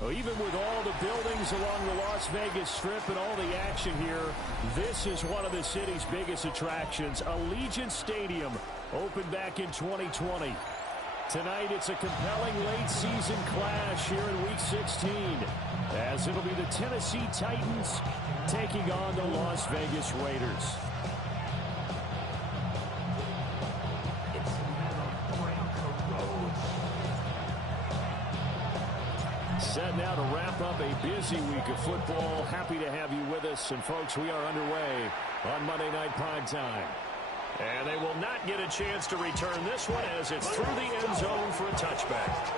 Well, even with all the buildings along the Las Vegas Strip and all the action here, this is one of the city's biggest attractions. Allegiant Stadium opened back in 2020. Tonight, it's a compelling late-season clash here in Week 16, as it'll be the Tennessee Titans taking on the Las Vegas Raiders. Set now to wrap up a busy week of football. Happy to have you with us. And, folks, we are underway on Monday Night Primetime. And they will not get a chance to return this one as it's through the end zone for a touchback.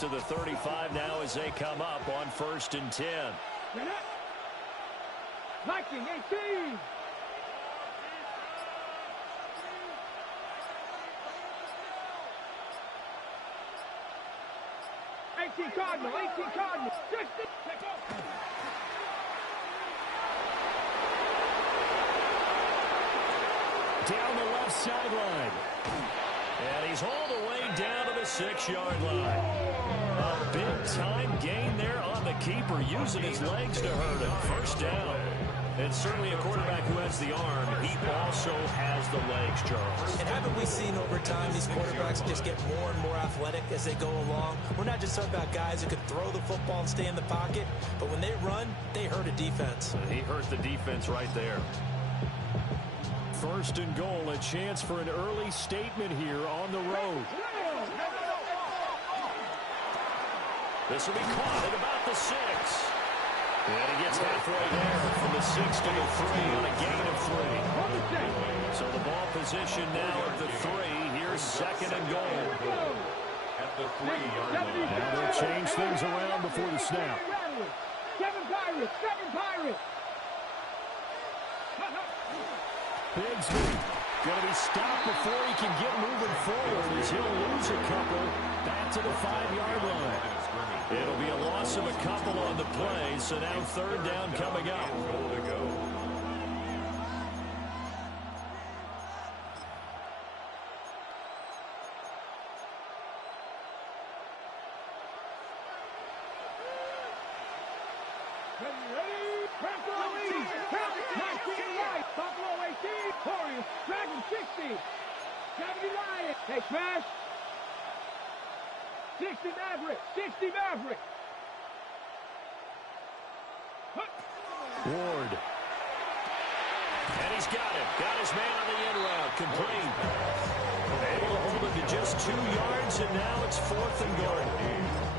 To the 35 now as they come up on 1st and 10. Viking 18. Cardinal, 18 Cardinal. Down the left sideline. And he's all the way down to the 6-yard line. A big-time gain there on the keeper, using his legs to hurt him. First down. And certainly a quarterback who has the arm, he also has the legs, Charles. And haven't we seen over time these quarterbacks just get more and more athletic as they go along? We're not just talking about guys who can throw the football and stay in the pocket, but when they run, they hurt a defense. He hurt the defense right there. 1st and goal, a chance for an early statement here on the road. This will be caught at about the 6. And he gets halfway there from the 6 to the 3 on a gain of 3. So the ball position now at the 3. Here's 2nd and goal. At the 3-yard line. Now they'll change things around before the snap. 7 Pirates. Bigsby going to be stopped before he can get moving forward as he'll lose a couple back to the 5-yard line. It'll be a loss of a couple on the play, so now 3rd down coming up. Dragon 60. 70 Lion. Hey, smash. 60 Maverick. 60 Maverick. Ward. And he's got it. Got his man on the end route. Complete. Able to hold it to just 2 yards, and now it's 4th and goal.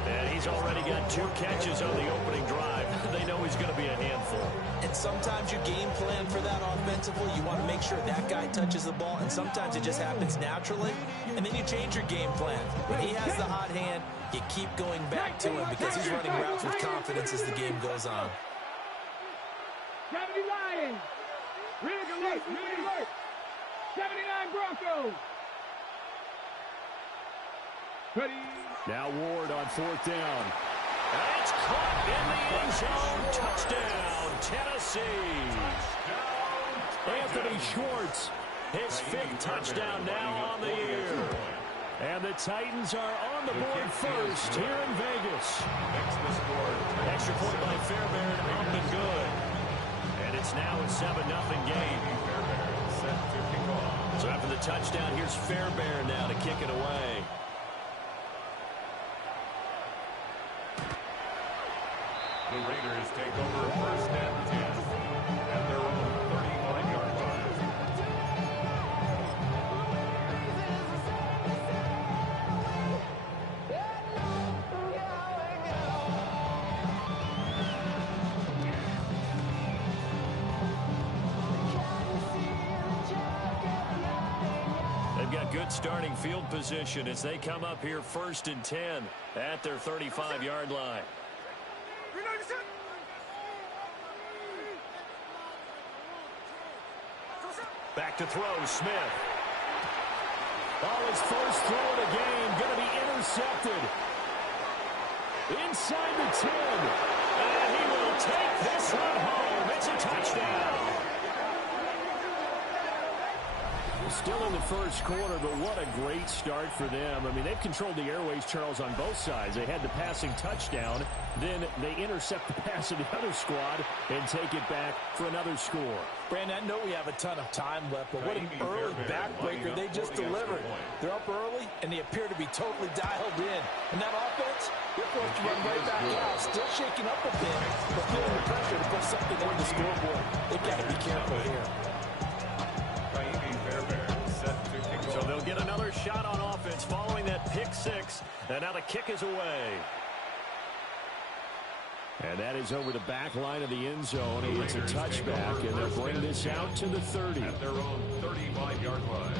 And he's already got 2 catches on the opening drive. They know he's going to be a handful. And sometimes you game plan for that offensively. You want to make sure that guy touches the ball, and sometimes it just happens naturally. And then you change your game plan. When he has the hot hand, you keep going back to him because he's running routes with confidence as the game goes on. 70 Lions. Really alert. 79 Broncos. Ready. Now Ward on 4th down. And it's caught in the end zone. Touchdown, Tennessee. Anthony Schwartz, his 5th touchdown now on the year. And the Titans are on the board first here in Vegas. Extra point by Fairbairn, up and good. And it's now a 7-0 game. So after the touchdown, here's Fairbairn now to kick it away. The Raiders take over 1st and 10 at their own 35-yard line. They've got good starting field position as they come up here 1st and 10 at their 35-yard line. Back to throw, Smith. Oh, his first throw of the game going to be intercepted. Inside the 10. And he will take this one home. It's a touchdown. Still in the first quarter, but what a great start for them. I mean, they've controlled the airways, Charles, on both sides. They had the passing touchdown. Then they intercept the pass of the other squad and take it back for another score. Brandon, I know we have a ton of time left, but what an early backbreaker they just delivered. They're up early, and they appear to be totally dialed in. And that offense, they're forced to run right back out, still shaking up a bit, but feeling the pressure to put something on the scoreboard. They've got to be careful here. So they'll get another shot on offense following that pick six. And now the kick is away. And that is over the back line of the end zone. And it's a touchback, and they'll bring this out to the 30. At their own 35-yard line.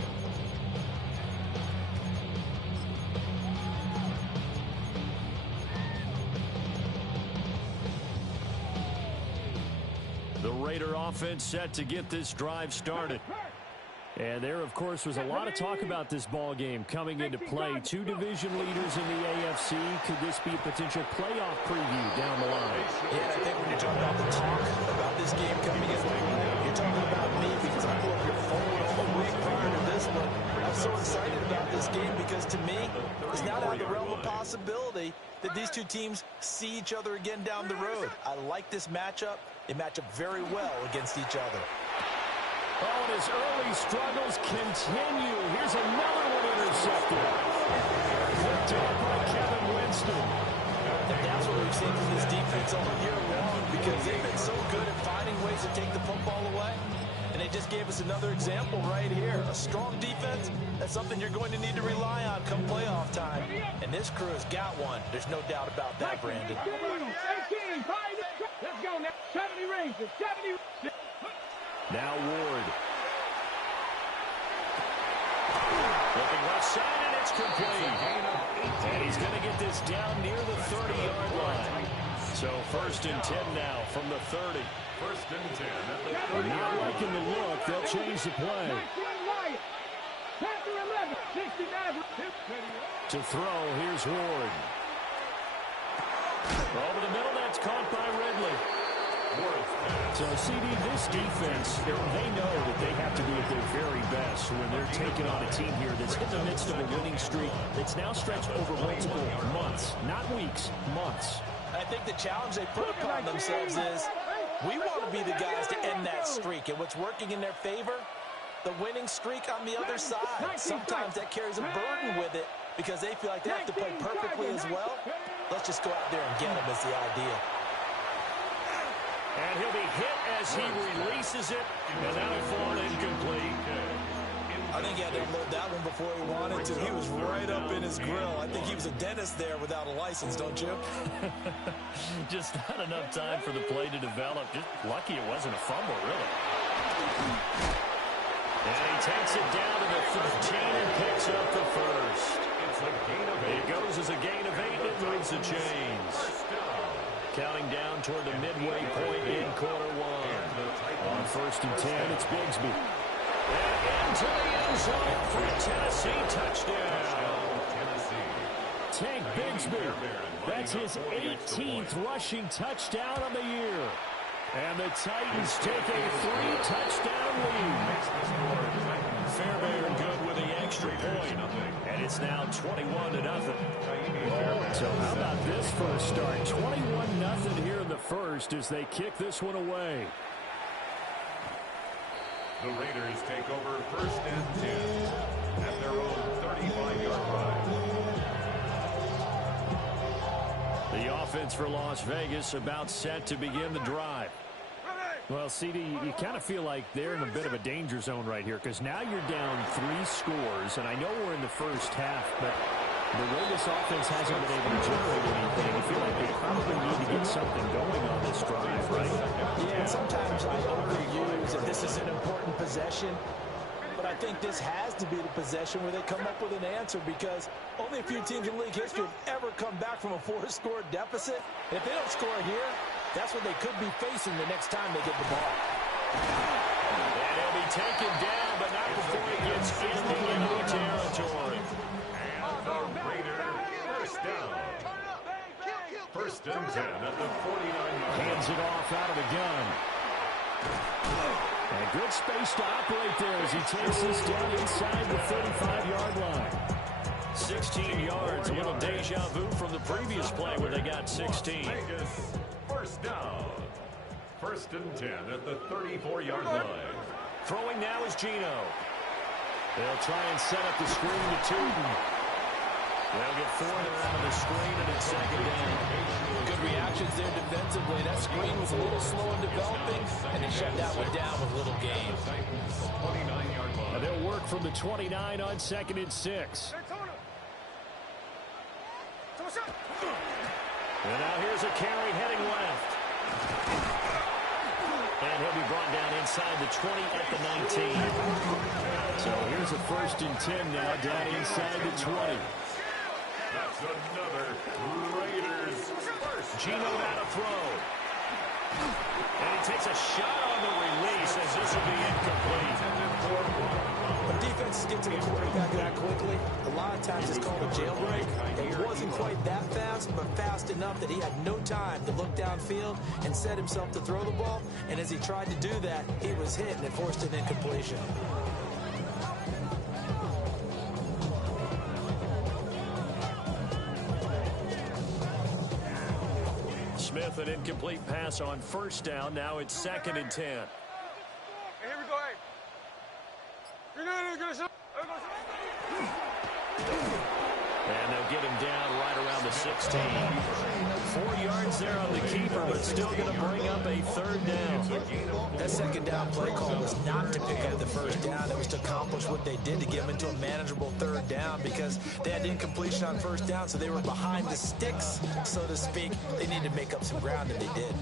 The Raider offense set to get this drive started. And there, of course, was a lot of talk about this ball game coming into play. Two division leaders in the AFC. Could this be a potential playoff preview down the line? Yeah, I think when you're talking about the talk about this game coming into play, you're talking about me because I pulled up your phone all week prior to this one. I'm so excited about this game because, to me, it's not out of the realm of possibility that these two teams see each other again down the road. I like this matchup. They match up very well against each other. Oh, and his early struggles continue. Here's another one intercepted. Picked up by Kevin Winston. And that's what we've seen from this defense all year long because they've been so good at finding ways to take the football away. And they just gave us another example right here. A strong defense, that's something you're going to need to rely on come playoff time. And this crew has got one. There's no doubt about that, Brandon. 18, let's go now. 70 Rangers, 70. Now Ward. Looking left side, and it's complete. And he's going to get this down near the 30-yard line. So 1st and 10 now from the 30. 1st and 10. Not liking the look. They'll change the play. To throw, here's Ward. Over the middle, that's caught by Ridley. So, CD, this defense, they know that they have to be at their very best when they're taking on a team here that's in the midst of a winning streak that's now stretched over multiple months, not weeks, months. I think the challenge they put upon themselves is we want to be the guys to end that streak. And what's working in their favor, the winning streak on the other side. Sometimes that carries a burden with it because they feel like they have to play perfectly as well. Let's just go out there and get them is the idea. And he'll be hit as he releases it, and that'll fall incomplete. I think he had to unload that one before he wanted to. He was right up in his grill. I think he was a dentist there without a license, don't you? Just not enough time for the play to develop. Just lucky it wasn't a fumble, really. And he takes it down to the 15 and picks up the first. It goes as a gain of 8, and it moves the chains. Counting down toward the midway point in quarter one. On 1st and 10, it's Bigsby. And into the end zone for a Tennessee touchdown. Tank Bigsby. That's his 18th rushing touchdown of the year. And the Titans take a 3-touchdown lead. Fairbairn good with the extra point. And it's now 21-0. So how about this for a start? 21-0 here in the first as they kick this one away. The Raiders take over 1st and 10 at their own 35-yard line. The offense for Las Vegas about set to begin the drive. Well, CD, you kind of feel like they're in a bit of a danger zone right here because now you're down 3 scores, and I know we're in the first half, but the way this offense hasn't been able to generate anything, I feel like they probably need to get something going on this drive, right? Yeah, sometimes I overuse that this is an important possession, but I think this has to be the possession where they come up with an answer because only a few teams in league history have ever come back from a 4-score deficit. And if they don't score here, that's what they could be facing the next time they get the ball. And he'll be taken down, but not before he gets into enemy territory. space to operate there as he takes this down inside the 35-yard line. 16 yards, a little deja vu from the previous play where they got 16. Vegas, first down. 1st and 10 at the 34-yard line. Throwing now is Gino. They'll try and set up the screen to Tootin. They'll get further out of the screen, and it's 2nd down. Good reactions there defensively. That screen was a little slow in developing, and they shut that one down with little gain. 29-yard line. And they'll work from the 29 on 2nd and 6. And now here's a carry heading left. And he'll be brought down inside the 20 at the 19. So here's a 1st and 10 now, down inside the 20. That's another Raiders first. Gino now to throw. And he takes a shot on the release as this will be incomplete. When defenses get to the quarterback that quickly, a lot of times it's called a jailbreak. It wasn't quite that fast, but fast enough that he had no time to look downfield and set himself to throw the ball. And as he tried to do that, he was hit and it forced an incompletion. Smith, an incomplete pass on 1st down. Now it's 2nd and 10. Hey, here we go, hey. You're gonna And they'll get him down right around the 16. 4 yards there on the keeper, but still going to bring up a 3rd down. That 2nd down play call was not to pick up the 1st down. It was to accomplish what they did to get them into a manageable 3rd down because they had incompletion on 1st down, so they were behind the sticks, so to speak. They needed to make up some ground, and they did.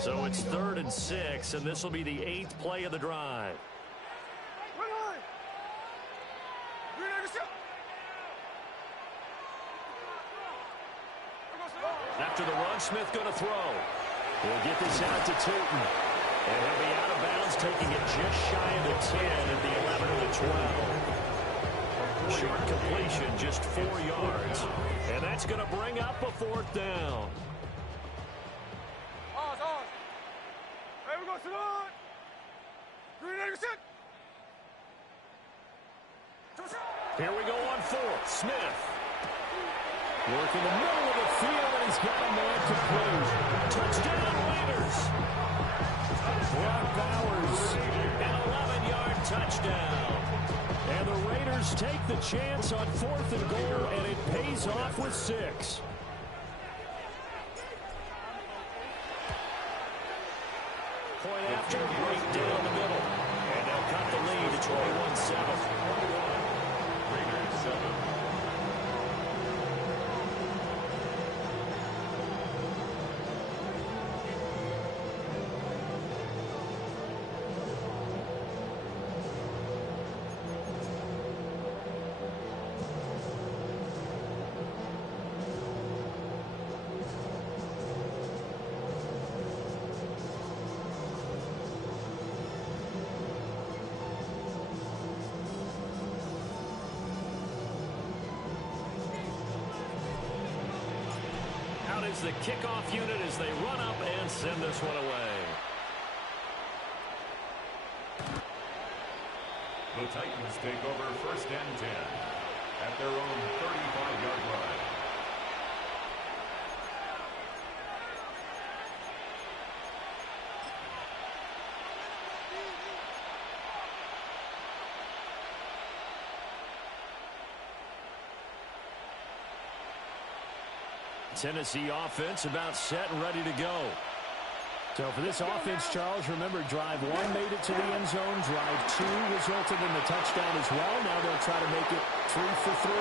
So it's 3rd and 6, and this will be the 8th play of the drive. After the run, Smith going to throw. He'll get this out to Tootin. And he'll be out of bounds, taking it just shy of the 10 at the 11 or the 12. Short completion, just 4 yards. And that's going to bring up a 4th down. Hey, we go, sit on. Here we go on 4th. Smith. Working the middle of the field, and he's got a man complete. Touchdown, Raiders. Brock Bowers, an 11-yard touchdown. And the Raiders take the chance on 4th and goal, and it pays off with 6. Point after, right down the middle. And they'll cut the lead to 21-7. Raiders 7. Is the kickoff unit as they run up and send this one away. The Titans take over 1st and 10 at their own 35-yard line. Tennessee offense about set and ready to go. So for this offense, Charles, remember, drive 1 made it to the end zone. Drive 2 resulted in the touchdown as well. Now they'll try to make it 3 for 3.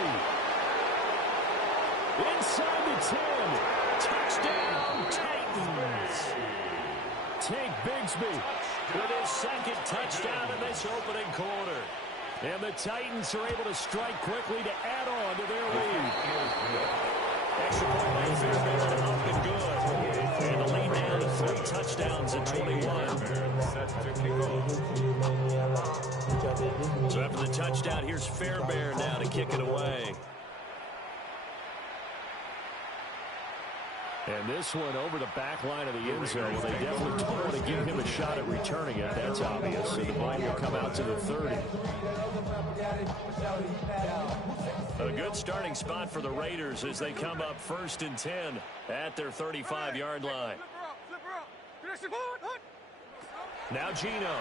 Inside the 10. Touchdown, Titans. Tank Bigsby with his 2nd touchdown in this opening quarter. And the Titans are able to strike quickly to add on to their lead. Extra point by Fairbairn, up and good. And the lead down to 3 touchdowns at 21. Set to kick off. So after the touchdown, here's Fairbairn now to kick it away. And this one over the back line of the end zone. Well, they definitely don't want to give him a shot at returning it. That's obvious. So the ball will come out to the 30. A good starting spot for the Raiders as they come up 1st and 10 at their 35-yard line. Now Gino.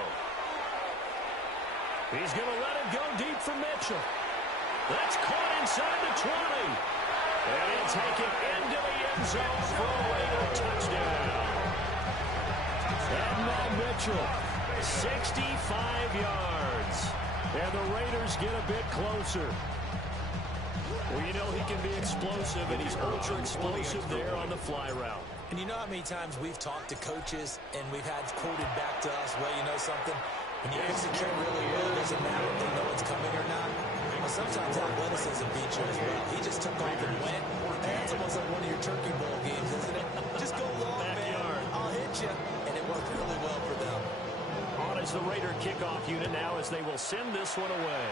He's going to let it go deep for Mitchell. That's caught inside the 20. And he'll take it into the end zone for a Raider touchdown. And now Mitchell, 65 yards. And the Raiders get a bit closer. Well, you know he can be explosive, and he's ultra-explosive there on the fly route. And you know how many times we've talked to coaches and we've had quoted back to us, well, you know something? When you execute really well, it doesn't matter if they know it's coming or not. Well, sometimes athleticism beats you as well. He just took off and went. That's almost like one of your Turkey Bowl games, isn't it? Just go long, man. I'll hit you. And it worked really well for them. On is the Raider kickoff unit now as they will send this one away.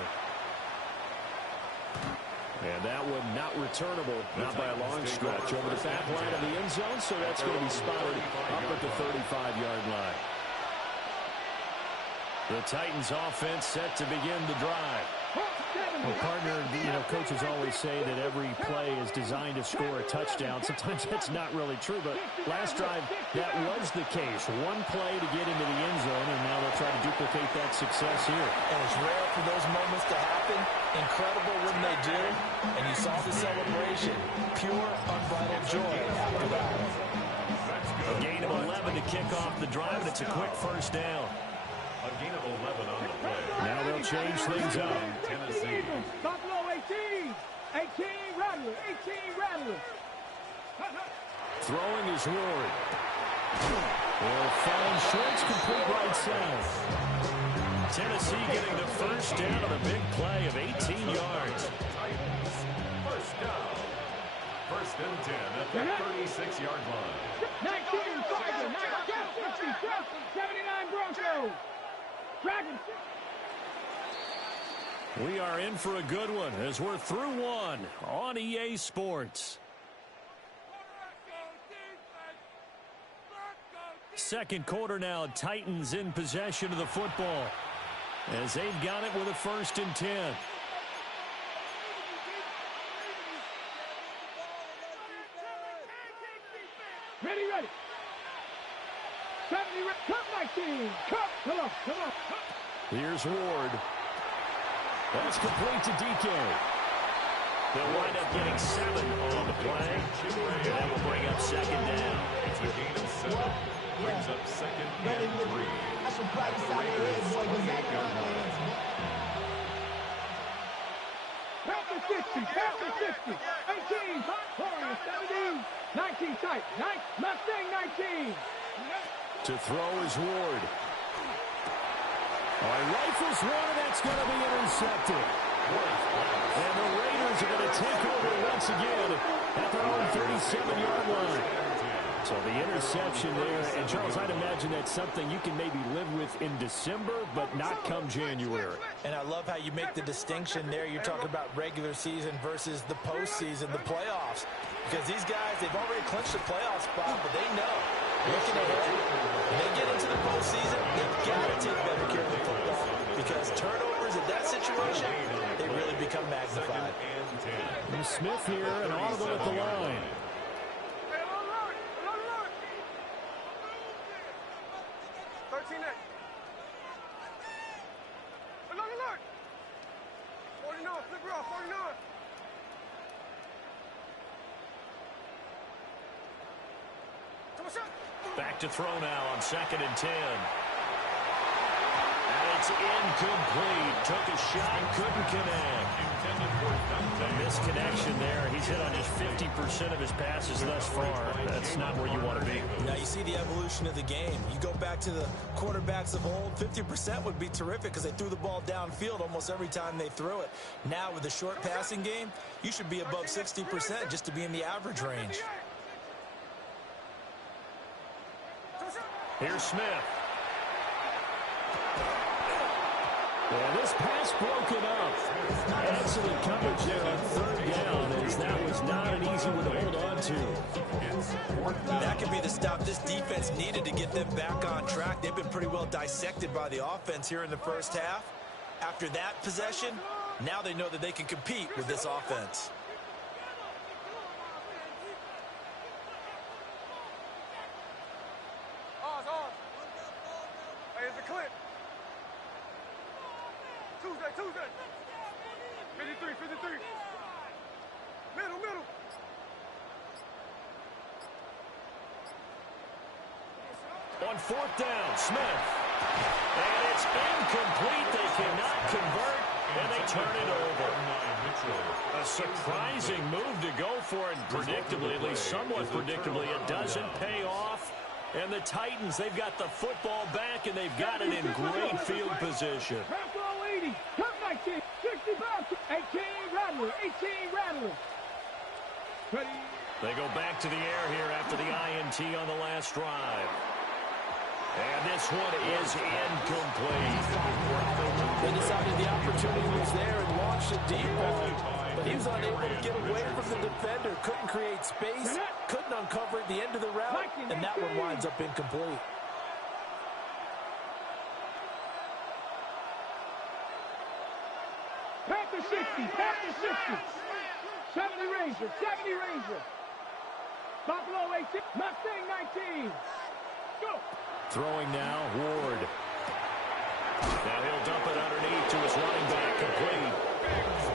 And that one not returnable, not by a long stretch, over the back line of the end zone, so that's going to be spotted up at the 35-yard line. The Titans offense set to begin the drive. Well, partner, you know, coaches always say that every play is designed to score a touchdown. Sometimes that's not really true, but last drive, that was the case. One play to get into the end zone, and now they'll try to duplicate that success here. And it's rare for those moments to happen. Incredible when they do. And you saw the celebration. Pure, unbridled joy after that. A gain of 11 to kick off the drive, and it's a quick first down. A gain of 11 on the play. Now they'll change things up. Tennessee. Buffalo 18. 18 Rattlers. 18 Rattlers. Throwing is Ward. Will find Schultz, complete right side. Tennessee getting the first down on a big play of 18 yards. Titans. First down. 1st and 10 at the 36-yard line. 19 Tiger. 60. 79 Broncos. Dragons. We are in for a good one as we're through one on EA Sports. Second quarter now, Titans in possession of the football as they've got it with a 1st and 10. Ready. 70. Cut 19. Cut. Come on. Here's Ward. That's complete to DK. They'll wind up getting 7 on the play. And that will bring up 2nd down. It's a gain of 7. Brings up 2nd and 3. That's some practice out there, boy. Was that line? Panther 50. 18. Corner 17. 19 tight. Mustang 19. To throw is Ward. Rifles one, and that's going to be intercepted. And the Raiders are going to take over once again at their own 37-yard line. So the interception there, and Charles, I'd imagine that's something you can maybe live with in December, but not come January. And I love how you make the distinction there. You're talking about regular season versus the postseason, the playoffs. Because these guys, they've already clinched the playoff spot, but they know. Looking ahead, when they get into the postseason, they've got to take better care of the football. Because turnovers in that situation, they really become magnified. And Smith here, and audible at the line. 13 49. 49. Flip it off. 49. Back to throw now on 2nd and 10. And it's incomplete. Took a shot, couldn't connect. A misconnection there. He's hit on just 50% of his passes thus far. That's not where you want to be. Now you see the evolution of the game. You go back to the quarterbacks of old, 50% would be terrific because they threw the ball downfield almost every time they threw it. Now with the short passing game, you should be above 60% just to be in the average range. Here's Smith. And this pass broken up. Excellent coverage there on third down, as that was not an easy one to hold on to. That could be the stop this defense needed to get them back on track. They've been pretty well dissected by the offense here in the first half. After that possession, now they know that they can compete with this offense. Hey, it's a clip. Tuesday. 53. Middle. On fourth down, Smith. And it's incomplete. They cannot convert, and they turn it over. A surprising move to go for it. Predictably, at least somewhat predictably, it doesn't pay off. And the Titans, they've got the football back, and they've got it in great field position. Buffalo 80, Cup 19, 65, 18 Rattler. Ready. They go back to the air here after the INT on the last drive. And this one is incomplete. They decided the opportunity was there and launched a deep ball, but he was unable to get away from the defender. Couldn't create space, couldn't uncover at the end of the route, and that one winds up incomplete. Panther 60. 70 Ranger. Buffalo 18, Mustang 19. Go. Throwing now, Ward. Now he'll dump it underneath to his running back, complete.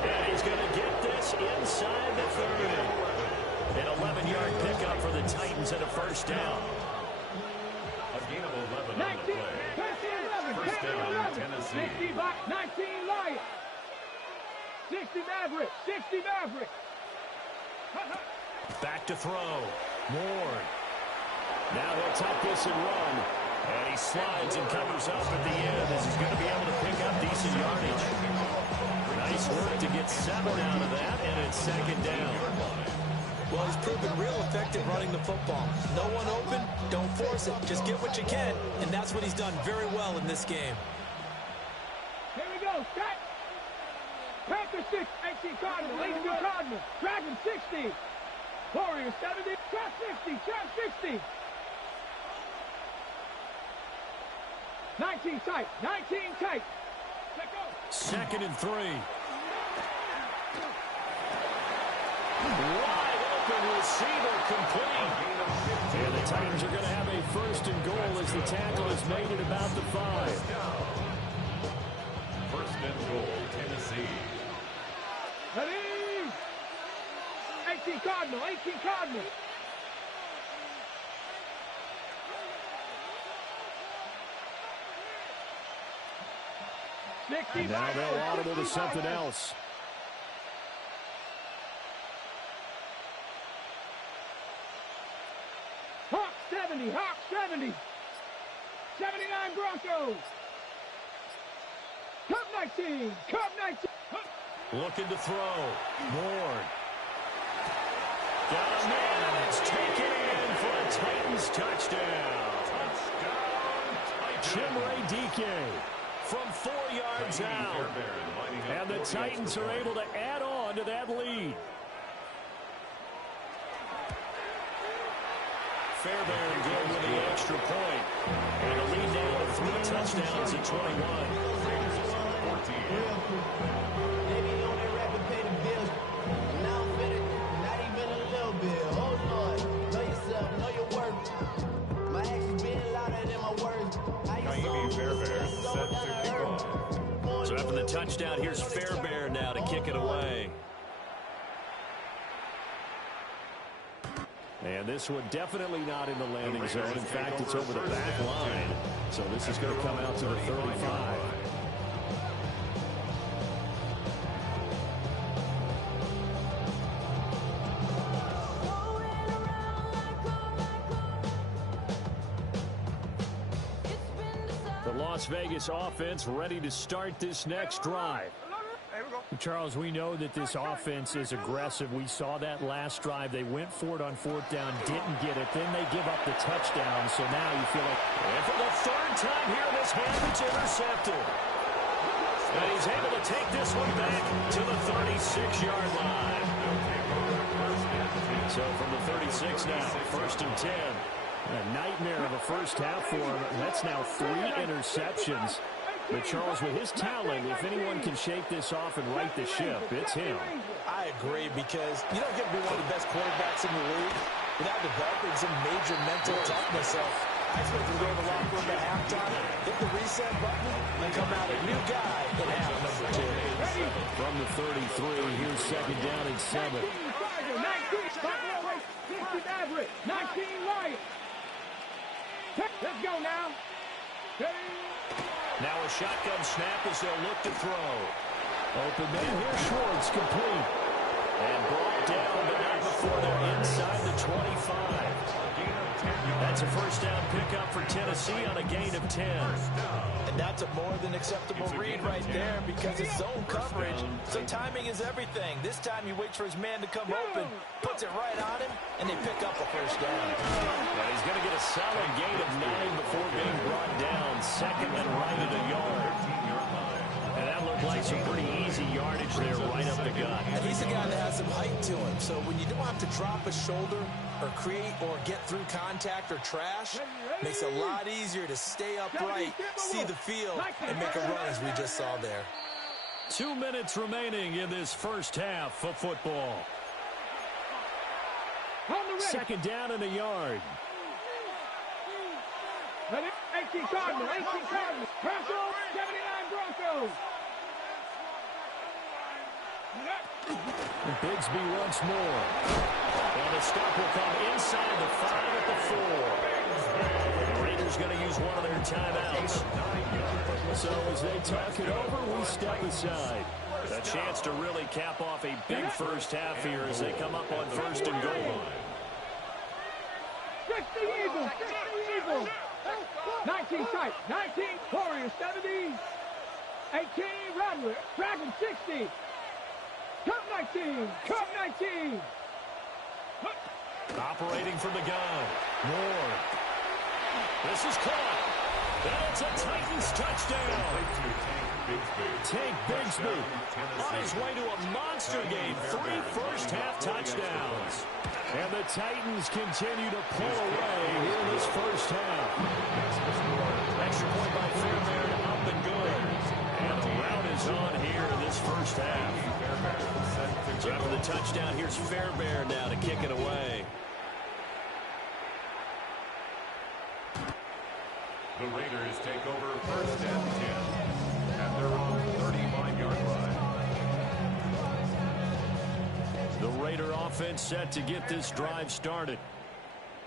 And he's going to get this inside the 30. An 11-yard pickup for the Titans and a first down. A gain of 11 on the 19, play. 11, First down, 11, Tennessee. 60 by 19 Lions. 60 Maverick. Back to throw. Ward. Now he'll tuck this and run. And he slides and covers up at the end as he's going to be able to pick up decent yardage. Nice work to get 7 out of that, and it's second down. Well, he's proven real effective running the football. No one open, don't force it. Just get what you can, and that's what he's done very well in this game. Here we go. Cut. Panther 6, 18 Cardinal, 82 Cardinal. Dragon 60. Warrior 70, Trap 60. 19 tight. Let go. Second and 3. Wide open receiver, complete. And the Titans are going to have a first and goal as the tackle is made at about the 5. First and goal, Tennessee. Ready. 18 Cardinal. 60. And now they'll audible to something else. Hawk 70. 79 Broncos. Cup 19. Looking to throw. Ward. Got a man, and it's taken in for a Titans touchdown. Chimere DK from 4 yards out. And the Titans are able to add on to that lead. Fairbairn good with the extra point. And a lead now of 3 touchdowns at 21. Maybe on that record pay the bills. Now I'm finished, not even a little bit. Oh Lord, know yourself, know your worth. My actions being louder than my words. Naimi Fairbairn set to kick off. So after the touchdown, here's Fairbairn now to kick it away. And this one definitely not in the landing zone. In fact, it's over the back line. So this is going to come out to the 35. The Las Vegas offense ready to start this next drive. Charles, we know that this offense is aggressive. We saw that last drive. They went for it on fourth down, didn't get it. Then they give up the touchdown. So now you feel like, and for the third time here in this half, it's intercepted. And he's able to take this one back to the 36-yard line. So from the 36 now, 1st and 10. A nightmare of a first half for him. That's now 3 interceptions. But Charles, with his talent, if anyone can shake this off and right the ship, it's him. I agree, because you don't get to be one of the best quarterbacks in the league without developing some major mental toughness. So I expect him to go to the locker room at halftime, hit the reset button, and come out a new guy in half number 2. From the 33, here's 2nd down and 7. 19 Lions. Let's go now. Now a shotgun snap as they'll look to throw. Open man here, Schwartz complete. And brought down, but not before they're inside the 25. That's a first down pickup for Tennessee on a gain of 10. And that's a more than acceptable read right there, because it's zone coverage, so timing is everything. This time he waits for his man to come open, puts it right on him, and they pick up a first down. Now he's going to get a solid gain of 9 before being brought down. 2nd and right at a yard. And that looked like some pretty easy yardage there right up the gut. And he's a guy that has some height to him, so when you don't have to drop a shoulder or create or get through contact or trash, makes it a lot easier to stay upright, see the field, and make a run as we just saw there. 2 minutes remaining in this first half of football. 2nd down and a yard. 18 Cardinals, 18 Cardinals. Broncos, 79 Broncos. Bigsby once more. And the stop will come inside the 5 at the 4. The Raiders going to use one of their timeouts. So as they talk it over, we step aside. A chance to really cap off a big first half here as they come up on 1st and goal. 60 Eagles, 60 Eagles. 19 tight, 19 Warriors, 70. 18 Rattler, Dragon 60. Cup 19, Cup 19. Operating from the gun. Moore. This is caught. And it's a Titans touchdown. Tank Bigsby on his way to a monster game. 3 first-half touchdowns. And the Titans continue to pull away here in this first half. Extra point by Fairbairn, up and good. And the route is on here in this first half. So after the touchdown, here's Fairbairn now to kick it away. The Raiders take over 1st and 10 at their own 35-yard line. The Raider offense set to get this drive started.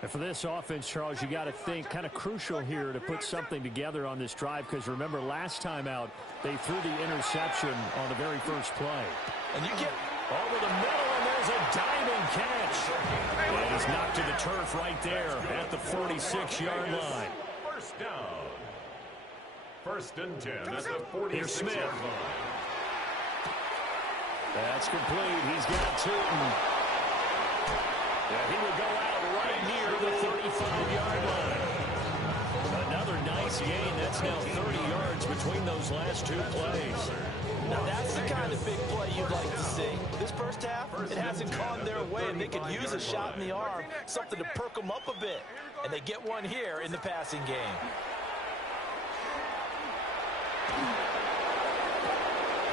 And for this offense, Charles, you got to think kind of crucial here to put something together on this drive, because remember last time out they threw the interception on the very first play. And you get over the middle, and there's a diving catch. And he's knocked to the turf right there at the 46-yard line. First down. 1st and 10 at the 46-yard line. That's complete. He's got Tootin. Yeah, he would go out right near the 35-yard line. Another nice gain. That's now 30 yards between those last 2 plays. Now that's the kind of big play you'd like to see. This first half, it hasn't gone their way, and they could use a shot in the arm, something to perk them up a bit. And they get one here in the passing game.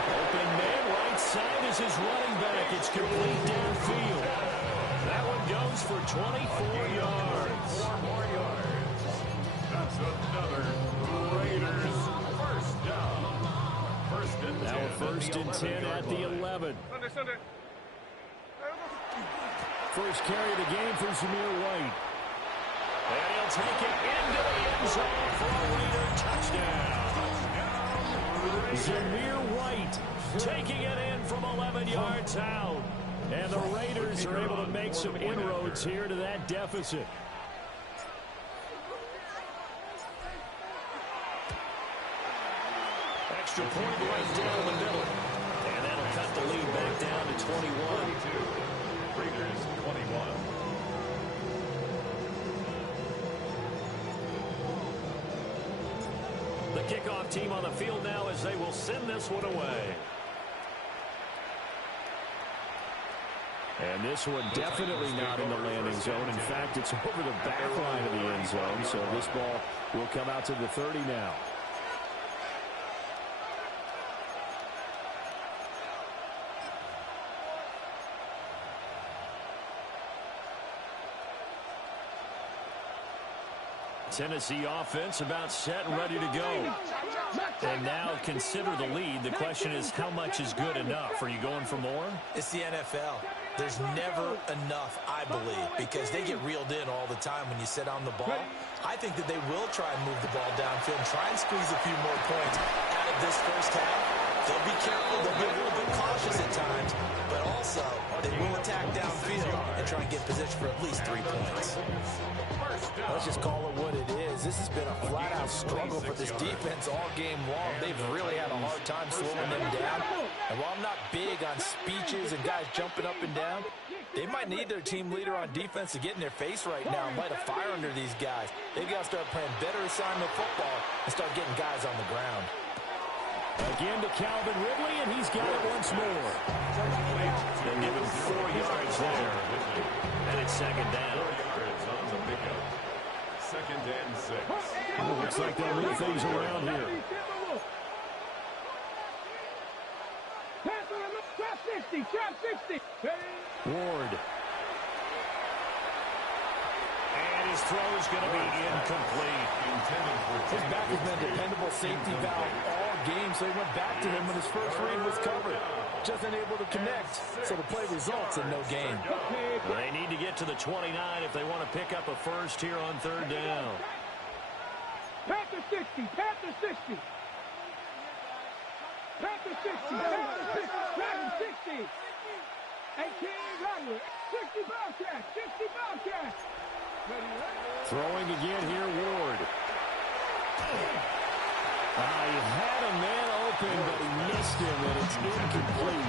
Open man, right side is his running back. It's complete downfield. That one goes for 24 yards. 4 more yards. That's another Raiders first down. 1st and 10. Now a 1st and 10 at the 11. First carry of the game for Zamir White. And he'll take it into the end zone for a Raider touchdown. Zamir White taking it in from 11 yards out. And the Raiders are able to make some inroads here to that deficit. Extra point right down the middle. And that'll cut the lead back down to 21. Raiders 21. The the kickoff team on the field now as they will send this one away. And this one definitely not in the landing zone. In fact, it's over the back line of the end zone. So this ball will come out to the 30 now. Tennessee offense about set and ready to go. And now consider the lead. The question is, how much is good enough? Are you going for more? It's the NFL. There's never enough, I believe, because they get reeled in all the time when you sit on the ball. I think that they will try and move the ball downfield and try and squeeze a few more points out of this first half. They'll be careful. They'll be a little bit cautious at times, but also they will attack downfield and try and get position for at least 3 points. Let's just call it what it is. This has been a flat-out struggle for this defense all game long. They've really had a hard time slowing them down. And while I'm not big on speeches and guys jumping up and down, they might need their team leader on defense to get in their face right now and light a fire under these guys. They've got to start playing better assignment football and start getting guys on the ground. Again to Calvin Ridley, and he's got it once more. They'll give him 4 yards there. And it's second down. 4 yards on the pickup. Second and 6. Looks like they'll move things around here. Trap 60, trap 60. Ward. And his throw is going to be incomplete. His back has been a dependable safety valve all game, so he went back to him when his first read was covered. Just unable to connect, so the play results in no gain. They need to get to the 29 if they want to pick up a first here on third down. Panther 60, Panther 60. Panther 60, Panther 60, Dragon 60. 18, Rattler, 60 Bobcat, 60 Bobcat. Throwing again here, Ward. He had a man open, but he missed him, and it's incomplete.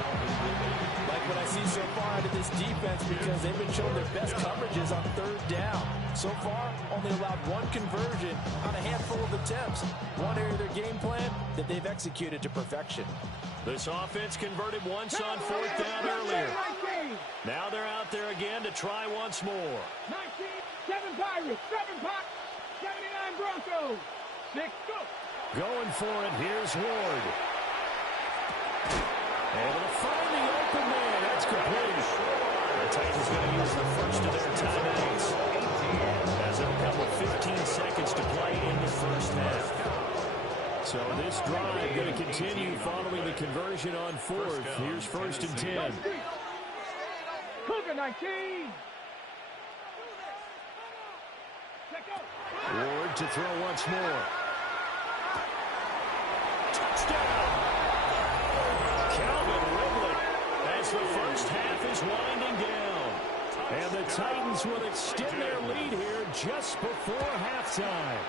Like what I see so far out of this defense, because they've been showing their best coverages on third down. So far, only allowed one conversion on a handful of attempts. One area of their game plan that they've executed to perfection. This offense converted once on fourth down earlier. Now they're out there again to try once more. 19, 7 Pirates, 7 Pirates, 79 Broncos. 6, go. Going for it, here's Ward. Able to find the open man. That's complete. The Titans going to use the first of their timeouts, as it'll come with 15 seconds to play in the first half. So this drive going to continue following the conversion on fourth. Here's first and 10. Cougar 19. Ward to throw once more. Touchdown! Calvin Ridley as the first half is winding down. And the Titans will extend their lead here just before halftime.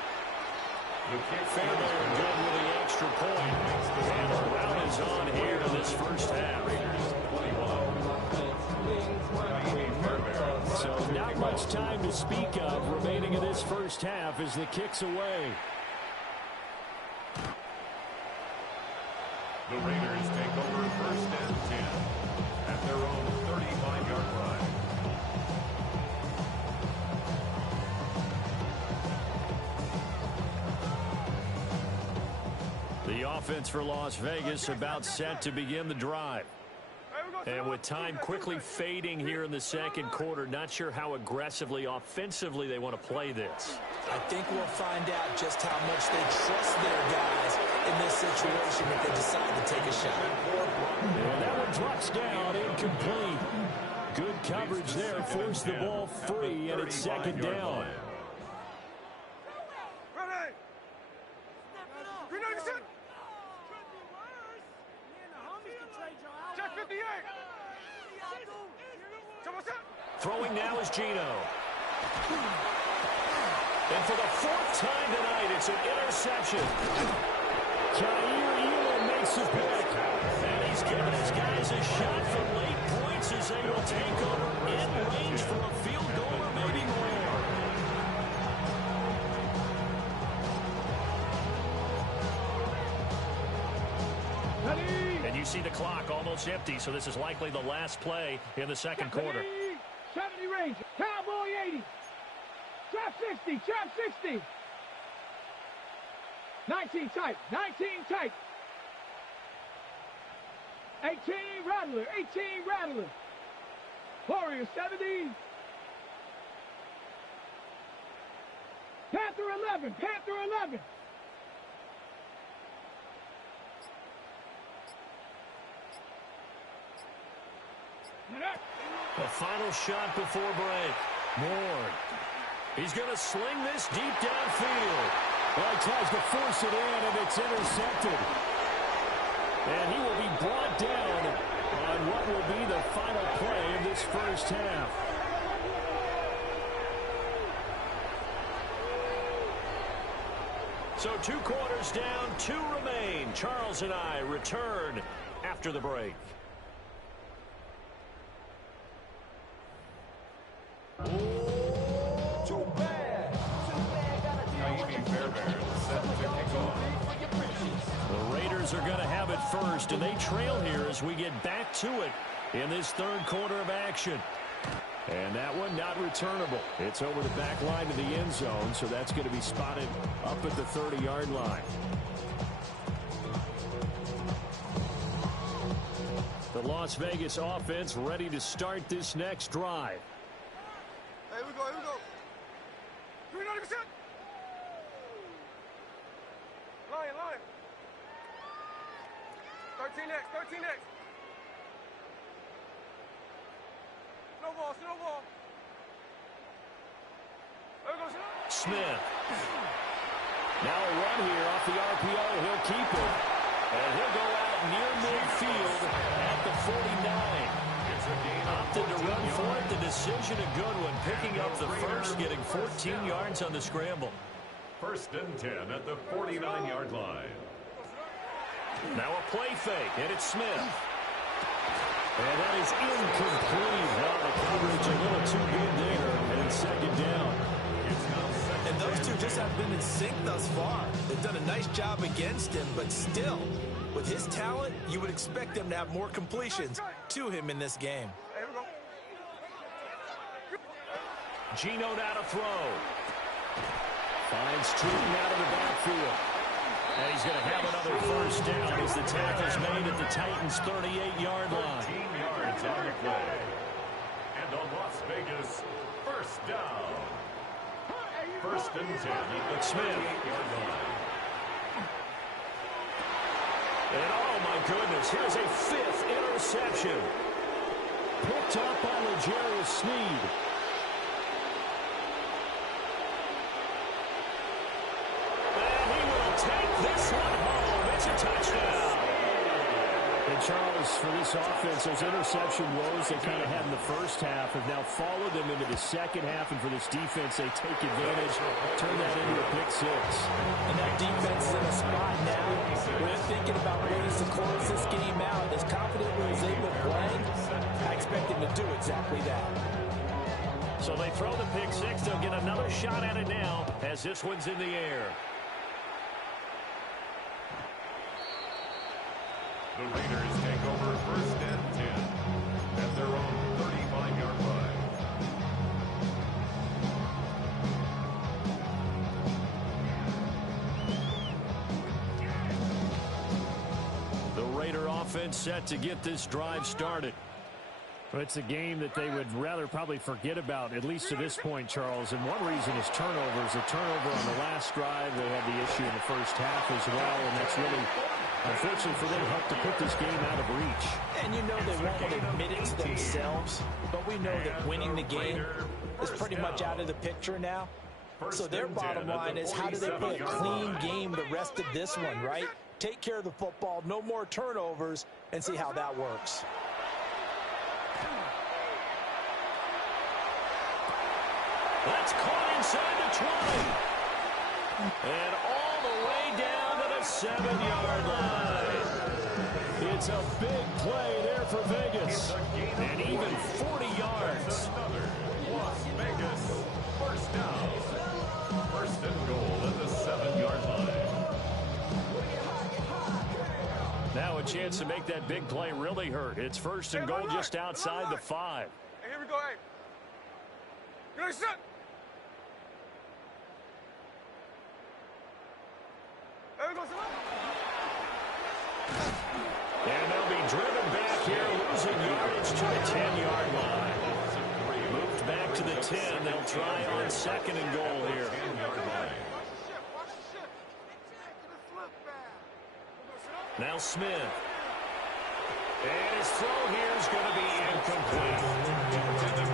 Fairbairn good with the extra point. And the round is on here in this first half. So not much time to speak of remaining in this first half as the kick's away. The Raiders take over first and 10 at their own 35-yard line. The offense for Las Vegas about set to begin the drive. And with time quickly fading here in the second quarter, not sure how aggressively, offensively they want to play this. I think we'll find out just how much they trust their guys in this situation if they decide to take a shot. And that one drops down, incomplete. Good coverage there, forced the ball free, and it's second down. Throwing now is Gino. And for the fourth time tonight, it's an interception. Kaiir Elam makes a pick. And he's giving his guys a shot for late points as they will take over in range for a field goal or maybe more. Ready. And you see the clock almost empty, so this is likely the last play in the second quarter. 70 range. Cowboy 80. Trap 60. Trap 60. 19 tight. 19 tight. 18 Rattler. 18 Rattler. Warrior 70. Panther 11. Panther 11. The final shot before break. Moore. He's going to sling this deep downfield. Well, he tries to force it in, and it's intercepted. And he will be brought down on what will be the final play of this first half. So 2 quarters down, 2 remain. Charles and I return after the break. The Raiders are going to have it first, and they trail here as we get back to it in this third quarter of action. And that one not returnable. It's over the back line to the end zone, so that's going to be spotted up at the 30-yard line. The Las Vegas offense ready to start this next drive. Here we go, here we go. 390%. Line. 13X. Snowball. There goes Smith. Now a run here off the RPO. He'll keep it. And he'll go out near midfield at the 49. Opted to run for it. The decision a good one. Picking up the first, getting 14 yards on the scramble. 1st and 10 at the 49-yard line. Now a play fake, and it's Smith. And that is incomplete. Well, the coverage a little too good there, and it's second down. And those two just haven't been in sync thus far. They've done a nice job against him, but still, with his talent, you would expect them to have more completions to him in this game. Geno now to throw. Finds Tootin out of the backfield. And he's going to have another first down as the tackle's made at the Titans' 38-yard line. 13 yards on the play. And a Las Vegas first down. 1st and 10 at the Smith. 38-yard line. And oh my goodness, here's a 5th interception. Picked up by L'Jarius Sneed. This one home. It's a touchdown. And Charles, for this offense, those interception woes they kind of had in the first half have now followed them into the second half. And for this defense, they take advantage, turn that into a pick 6. And that defense is in a spot now where they're thinking about ways to close this game out. As confidently as they've been playing, I expect them to do exactly that. So they throw the pick 6. They'll get another shot at it now as this one's in the air. The Raiders take over 1st and 10 at their own 35-yard line. The Raider offense set to get this drive started. It's a game that they would rather probably forget about, at least to this point, Charles. And one reason is turnovers. A turnover on the last drive. They had the issue in the first half as well, and that's really, unfortunately for them, helped to put this game out of reach. And you know they won't want to admit it to themselves, but we know that winning the game is pretty much out of the picture now. So their bottom line is, how do they play a clean game the rest of this one, right? Take care of the football, no more turnovers, and see how that works. That's caught inside the 20. And all the way down to the 7-yard line. It's a big play there for Vegas. And even 40 yards. Another Las Vegas first down. 1st and goal at the 7-yard line. Now a chance to make that big play really hurt. It's first and goal just outside the 5. Hey, here we go, hey. Good shot. There we go, And they'll be driven back here, losing yardage to the 10-yard line. Moved back to the 10. They'll try on second and goal here. Now Smith. And his throw here is going to be incomplete.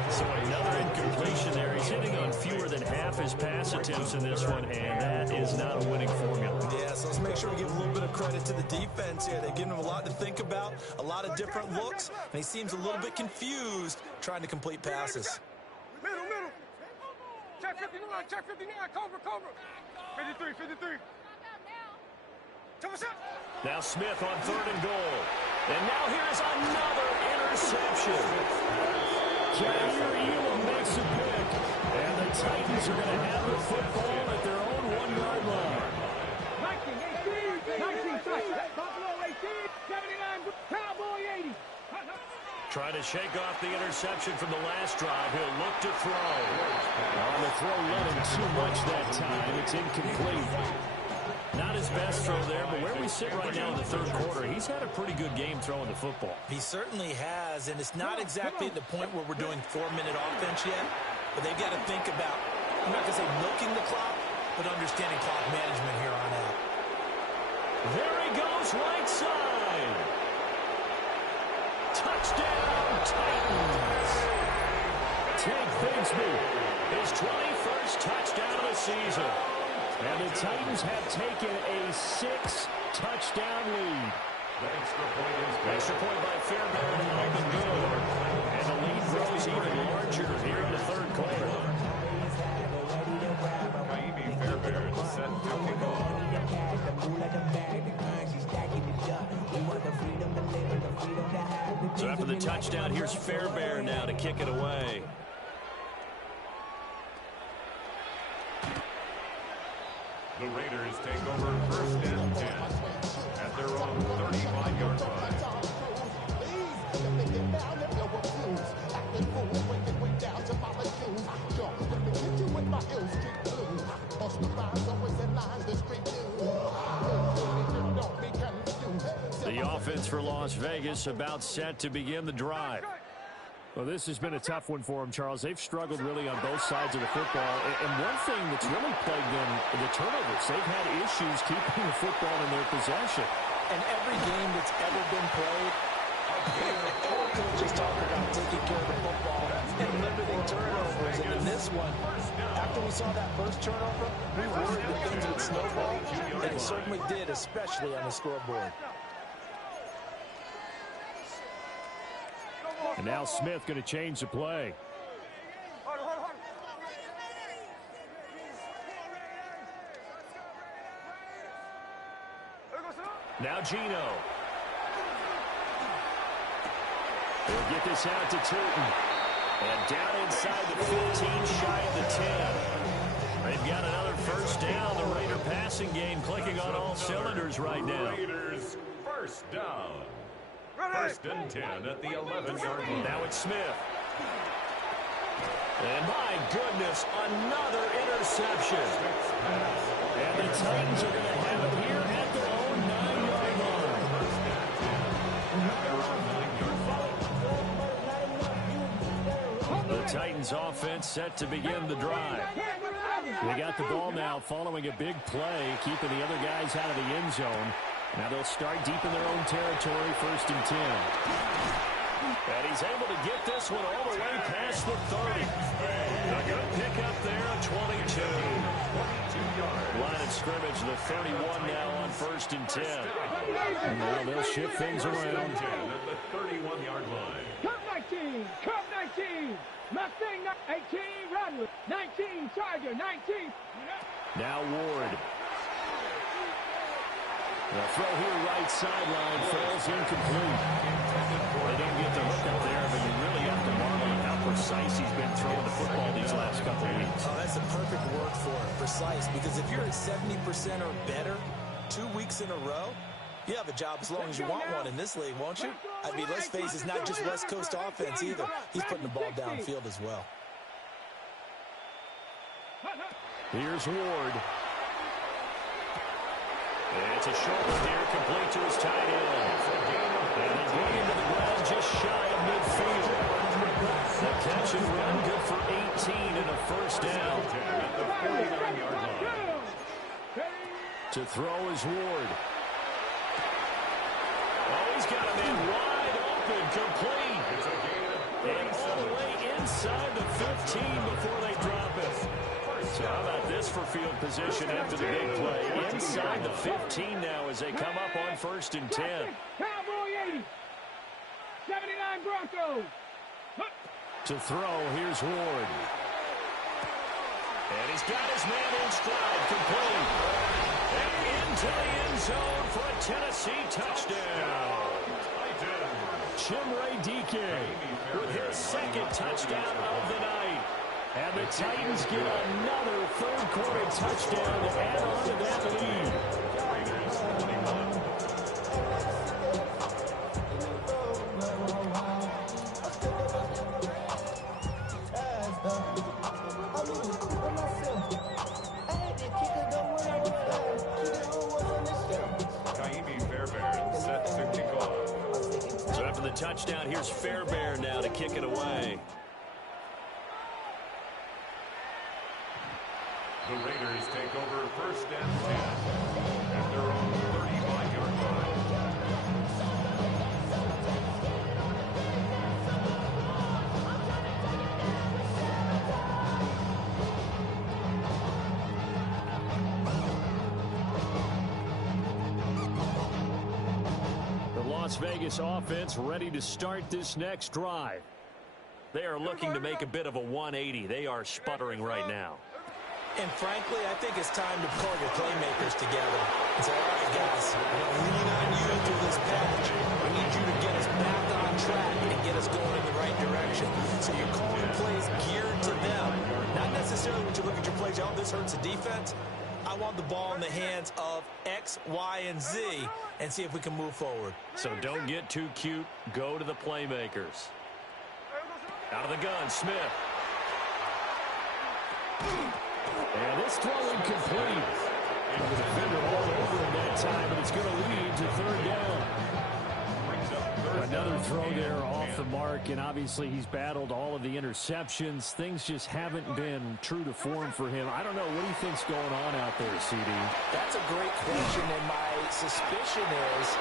So another incompletion there. He's hitting on fewer than half his pass attempts in this one, and that is not a winning formula. Yeah, so let's make sure we give a little bit of credit to the defense here. They've given him a lot to think about, a lot of different looks, and he seems a little bit confused trying to complete passes. Middle. Check 59, Cobra. 53. Now Smith on third and goal. And now here's another interception. Jair Elam makes a pick. And the Titans are going to have the football at their own 1-yard line. 19, Buffalo 18, 79, Cowboy 80. Trying to shake off the interception from the last drive. He'll look to throw. On the throw, led him too much that time. It's incomplete. Not his best throw there, but where we sit right now in the third quarter, he's had a pretty good game throwing the football. He certainly has, and it's not exactly at the point where we're doing 4-minute offense yet, but they've got to think about, I'm not going to say milking the clock, but understanding clock management here on out. There he goes, right side. Touchdown, Titans. Tank Bigsby, his 21st touchdown of the season. And the Titans have taken a 6-touchdown lead. Extra point by Fairbairn to open good. And the lead grows even larger here in the third quarter. Fairbairn set to kick off. So after the touchdown, here's Fairbairn now to kick it away. The Raiders take over first and 10 at their own 35-yard line. The offense for Las Vegas about set to begin the drive. Well, this has been a tough one for them, Charles. They've struggled really on both sides of the football. And one thing that's really plagued them, the turnovers. They've had issues keeping the football in their possession. And every game that's ever been played, our coaches talking about taking care of the football and limiting turnovers. And in this one, after we saw that first turnover, we worried that things would snowball. And it certainly did, especially on the scoreboard. And now Smith going to change the play. Now Gino. They'll get this out to Tootin. And down inside the 15, shy of the 10. They've got another first down. The Raider passing game clicking on all cylinders right now. Raiders first down. First and 10 at the 11-yard line. Now it's Smith. And my goodness, another interception. And the Titans are going to have it here at their own 9-yard line. The Titans offense set to begin the drive. They got the ball now following a big play, keeping the other guys out of the end zone. Now they'll start deep in their own territory, first and 10. And he's able to get this one all the way past the 30. A good pickup there at 22. Line of scrimmage, the 31 now on first and 10. Well, they'll shift things around. At the 31-yard line. Cup 19, Cup 19, Mustang 18, Rodwood, 19, Charger, 19. Now Ward. The throw here, right sideline, falls incomplete. They don't get the hook up there, but you really have to marvel at how precise he's been throwing the football these last couple of weeks. Oh, that's a perfect word for it, precise, because if you're at 70% or better 2 weeks in a row, You have a job as long as you want one in this league, won't you? I mean, let's face it, it's not just West Coast offense either. He's putting the ball downfield as well. Here's Ward. And it's a short one here, complete to his tight end. And they bring him to the ground just shy of midfield. The catch and run, good for 18 and a first down. To throw is Ward. Oh, he's got a man wide open, complete. And all the way inside the 15 before they drop it. So how about this for field position after the big play? Inside the 15 now as they come up on 1st and 10. Cowboy 80. 79 Broncos. To throw, here's Ward. And he's got his man in stride, complete. And into the end zone for a Tennessee touchdown. Chimere Dike with his 2nd touchdown of the night. And the Titans get another third-quarter touchdown to add on to that lead. So after the touchdown, here's Fairbairn now to kick it away. The Raiders take over 1st and 10 at their own 35-yard line. The Las Vegas offense ready to start this next drive. They are looking to make a bit of a 180. They are sputtering right now. And frankly, I think it's time to pull your playmakers together and say, all right, guys, we're going to lean on you through this patch. We need you to get us back on track and get us going in the right direction. So you're calling plays geared to them. Not necessarily when you look at your plays, oh, this hurts the defense. I want the ball in the hands of X, Y, and Z and see if we can move forward. So don't get too cute. Go to the playmakers. Out of the gun, Smith. And this throw incomplete. And the defender all over him that time, and it's going to lead to 3rd down. Another throw there off the mark, and obviously he's battled all of the interceptions. Things just haven't been true to form for him. I don't know. What do you think's going on out there, CD? That's a great question, and my suspicion is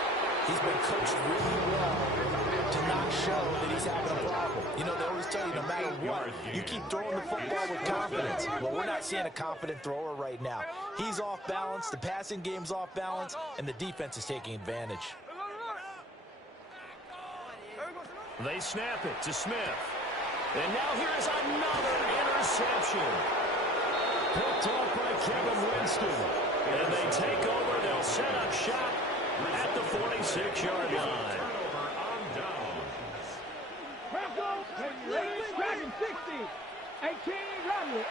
he's been coached really well to not show that he's having a problem. You know, they always tell you no matter what, you keep throwing the football with confidence. Well, we're not seeing a confident thrower right now. He's off balance, the passing game's off balance, and the defense is taking advantage. They snap it to Smith. And now here is another interception. Picked off by Kevin Winston. And they take over. They'll set up shop at the 46-yard line. Dragon 60. 18 Rumble.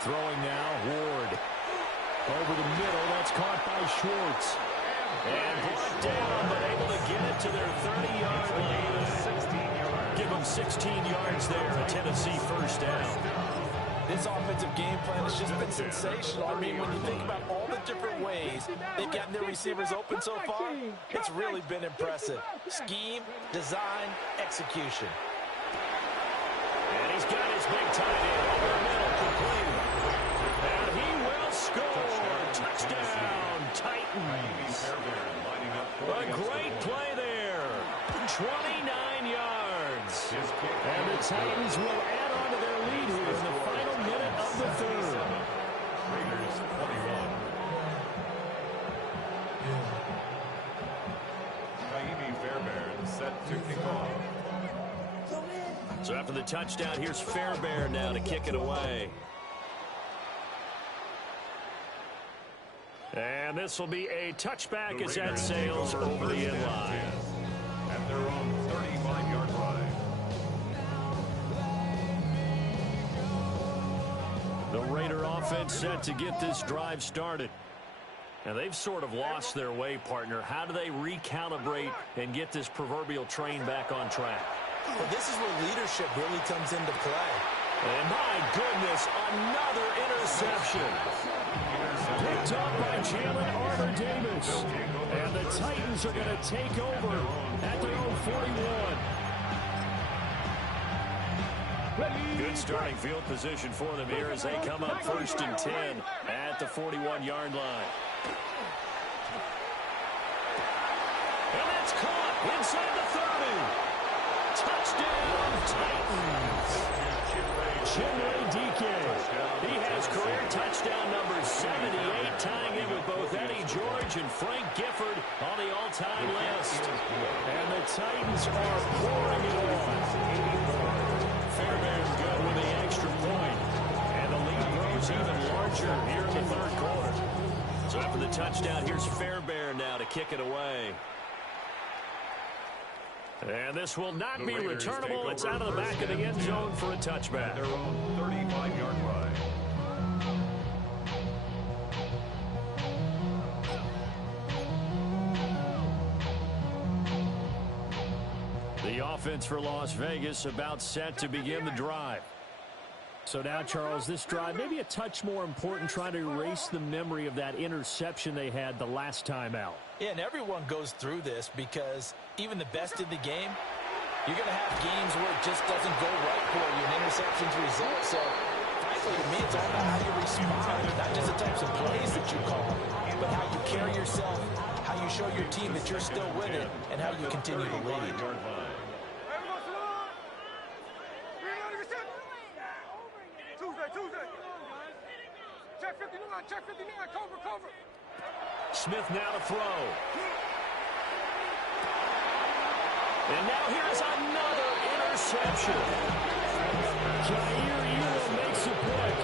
Throwing now, Ward. Over the middle, that's caught by Schwartz. And brought down, but able to get it to their 30-yard line. Give them 16 yards there, a Tennessee first down. This offensive game plan has just been sensational. I mean, when you think about all the different ways they've gotten their receivers open so far, it's really been impressive. Scheme, design, execution. And he's got his big tight end over the middle, complete. And he will score. Touchdown, Titans. A great play there. 29 yards. And the Titans will add on to their lead here in the final minute of the 3rd. Raiders 21. Fairbairn set to kick off. So after the touchdown, here's Fairbairn now to kick it away. And this will be a touchback as that sails over the end line. At their own 35-yard line. The Raider offense set to get this drive started. And they've sort of lost their way, partner. How do they recalibrate and get this proverbial train back on track? Well, this is where leadership really comes into play. And my goodness, another interception. Picked up by Jalen Armour-Davis. And the Titans are going to take over at their own 41. Good starting field position for them here as they come up 1st and 10 at the 41-yard line. And that's caught inside the 30. Touchdown, Titans. Chinwe Dike. He has career touchdown number 78, tying in with both Eddie George and Frank Gifford on the all-time list. And the Titans are pouring it on. Fairbairn good with the extra point. And the lead grows even larger here in the 3rd quarter. So after the touchdown, here's Fairbairn now to kick it away. And this will not be returnable. It's out of the back of the end zone for a touchback. Their own 35-yard line. The offense for Las Vegas about set to begin the drive. So now, Charles, this drive maybe a touch more important, trying to erase the memory of that interception they had the last time out. Yeah, and everyone goes through this because even the best in the game, you're going to have games where it just doesn't go right for you, and interceptions result. So, frankly, to me, it's all about how you respond, not just the types of plays that you call, but how you carry yourself, how you show your team that you're still with it, and how you continue to lead. Tuesday. Check 59, cover. Smith now to throw. And now here's another interception. Jair Elam makes a pick.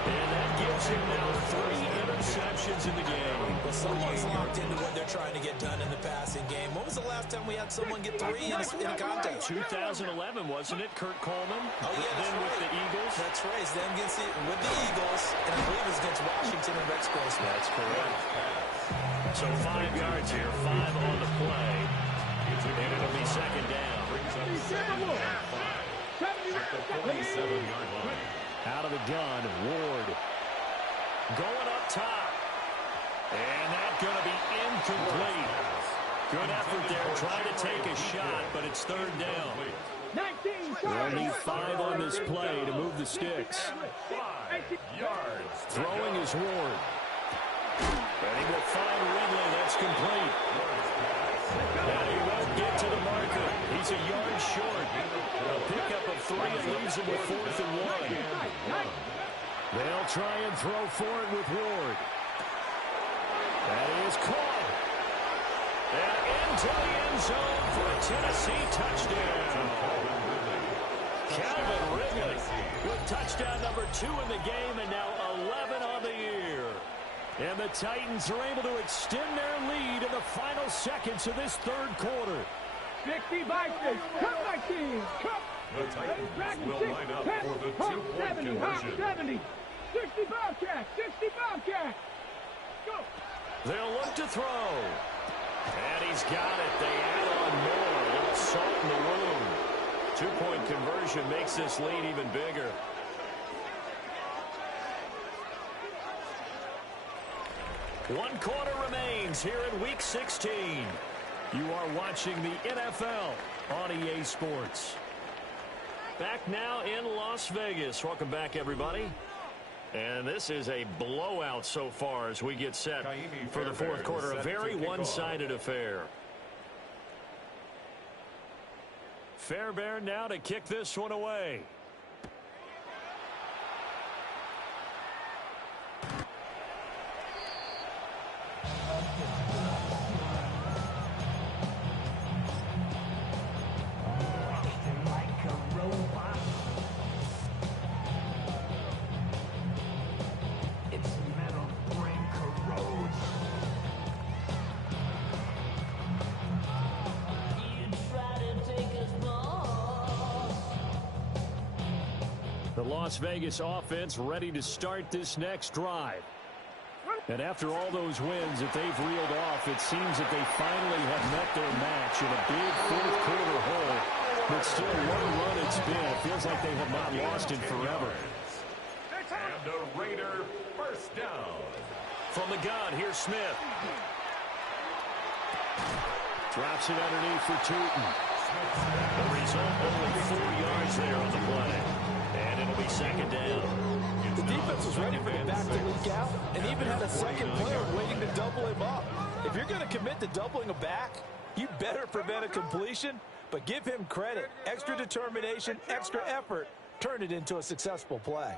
And that gives him now 3 interceptions in the game. Well, someone's locked into what they're trying to get done in the passing game. When was the last time we had someone get 3 in a contest? 2011, wasn't it? Kurt Coleman. Oh, yeah, that's then right. With the Eagles. That's right. Then with the Eagles, and I believe it's against Washington and Rex Grossman. That's correct. So 5 yards here, 5 on the play. And it'll be 2nd down. Out of the gun, Ward. Going up top. And that's going to be incomplete. Good effort there, trying to take a shot, but it's 3rd down. They'll need 5 on this play to move the sticks. 5 yards. Throwing is Ward. And he will find Ridley. That's complete. And he won't get to the marker. He's a yard short. A pickup of 3 and leaves him with 4th and 1. They'll try and throw for it with Ward. That is caught. And into the end zone for a Tennessee touchdown. Calvin Ridley with touchdown number 2 in the game, and now 11 on the year. And the Titans are able to extend their lead in the final seconds of this 3rd quarter. 60 Vikings, come my team, come. The Titans will line up for the 2-point conversion. 70, 60 Bobcats, go. They'll look to throw. And he's got it. They add on more. A little salt in the wound. 2-point conversion makes this lead even bigger. One quarter remains here in Week 16. You are watching the NFL on EA Sports. Back now in Las Vegas. Welcome back, everybody. And this is a blowout so far as we get set for the 4th quarter. A very one-sided affair. Fairbairn now to kick this one away. The Las Vegas offense ready to start this next drive. And after all those wins that they've reeled off, it seems that they finally have met their match in a big fourth-quarter hole. But still, what a run it's been. It feels like they have not lost in forever. And a Raider first down. From the gun, here's Smith. Drops it underneath for Tootin. The result, only 4 yards there on the play. And it'll be second down. The defense was ready for the back to leak out and even had a second player waiting to double him up. If you're going to commit to doubling a back, you better prevent a completion, but give him credit. Extra determination, extra effort, turn it into a successful play.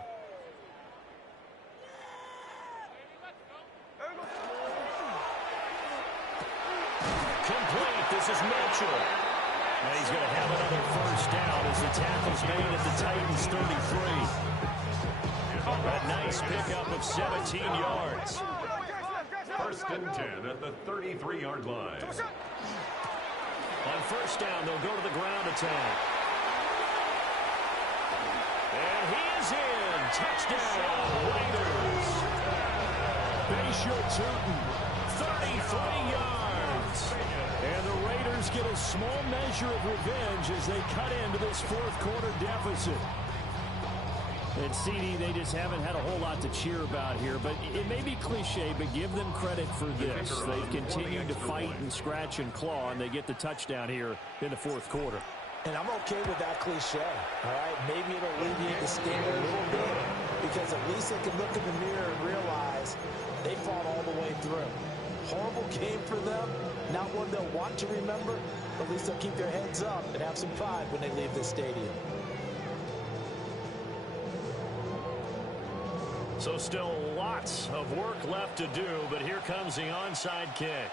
Complete. This is Mitchell. And he's going to have another first down as the tackle's made at the Titans' 33. A nice pickup of 17 yards. First and 10 at the 33-yard line. On first down, they'll go to the ground attack. And he is in. Touchdown, Raiders. Bayshore Tootin, 33 yards. And the Raiders get a small measure of revenge as they cut into this fourth-quarter deficit. And CD, they just haven't had a whole lot to cheer about here. But it may be cliche, but give them credit for this. They've continued to fight and scratch and claw, and they get the touchdown here in the fourth quarter. And I'm okay with that cliche, all right? Maybe it'll alleviate the sting a little bit because at least they can look in the mirror and realize they fought all the way through. Horrible game for them, not one they'll want to remember, but at least they'll keep their heads up and have some pride when they leave this stadium. So still lots of work left to do, but here comes the onside kick.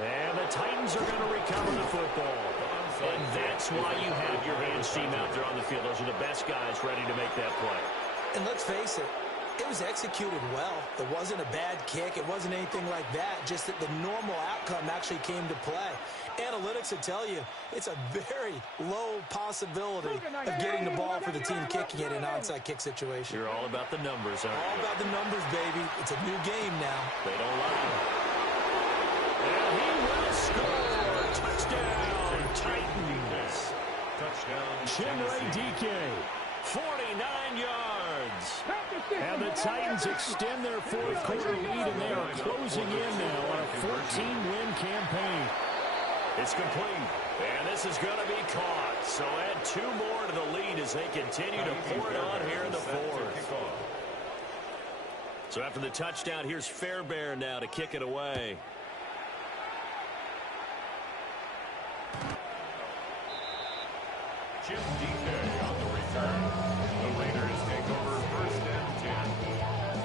And the Titans are going to recover the football. And that's why you have your hands team out there on the field. Those are the best guys ready to make that play. And let's face it, it was executed well. It wasn't a bad kick. It wasn't anything like that. Just that the normal outcome actually came to play. Analytics will tell you it's a very low possibility of getting the ball for the team kicking it in an onside kick situation. You're all about the numbers, aren't you? All about the numbers, baby. It's a new game now. They don't lie. And he will score. Touchdown, Titans. Touchdown. Chinray DK, 49 yards. And the Titans extend their fourth-quarter lead, and they are closing in now on a 14-win campaign. It's complete, and this is going to be caught. So add 2 more to the lead as they continue to pour it on here in the fourth. So after the touchdown, here's Fairbairn now to kick it away. Jim DK on the return. The Raiders take over first and 10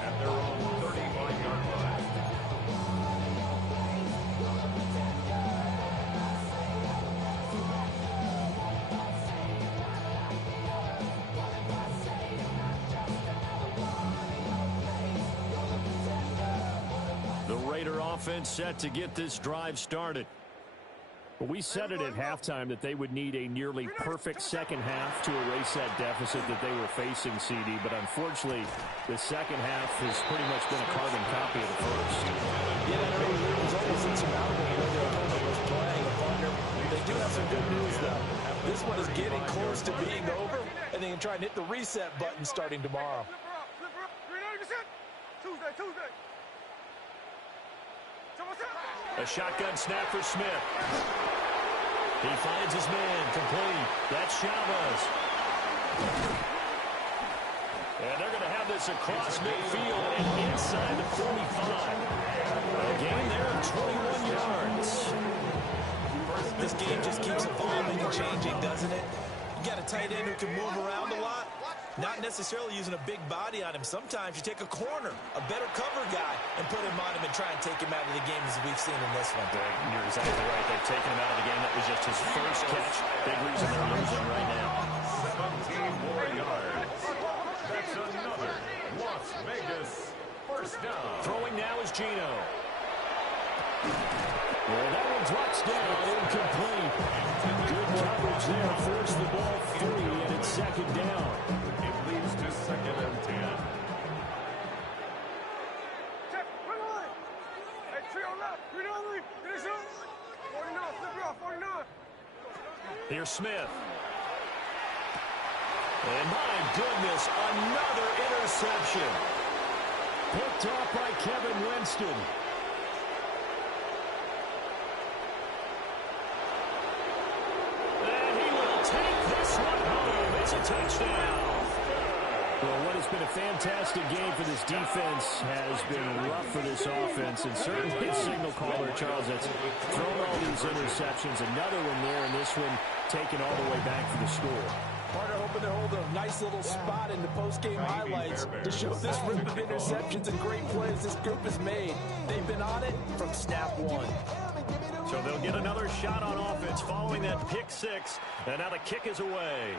at their own 35-yard line. The Raider offense set to get this drive started. Well, we said it at halftime that they would need a nearly perfect second half to erase that deficit that they were facing, CD. But unfortunately, the second half has pretty much been a carbon copy of the first. Yeah, that early lead was almost insurmountable. You know, their opponent was playing a partner. They do have some good news, though. This one is getting close to being over, and they can try and hit the reset button starting tomorrow. Tuesday. A shotgun snap for Smith. He finds his man, complete. That's Sharpens. And they're going to have this across midfield and inside the 45. A gain there of 21 yards. This game just keeps evolving and changing, doesn't it? You got a tight end who can move around a lot. Not necessarily using a big body on him. Sometimes you take a corner, a better cover guy, and put him on him and try and take him out of the game as we've seen in this one. You're exactly right. They've taken him out of the game. That was just his first catch. Big reason they're losing right now. 17 more yards. That's another Las Vegas first down. Throwing now is Gino. Well, that one drops down, incomplete. Good coverage there, forced the ball free, and it's second down. It leads to 2nd and 10. Check, run on. Hey, trio left. 3 finish up. 49, flip it off, 49. Here's Smith. And my goodness, another interception. Picked off by Kevin Winston. And he will take this one home. It's a touchdown. Well, what has been a fantastic game for this defense has been rough for this offense. And certainly the signal caller, Charles, that's thrown all these interceptions. Another one there, and this one taken all the way back for the score. Partner hoping to hold a nice little spot in the post-game highlights to show this rip of interceptions and great plays this group has made. They've been on it from snap one. So they'll get another shot on offense following that pick six. And now the kick is away.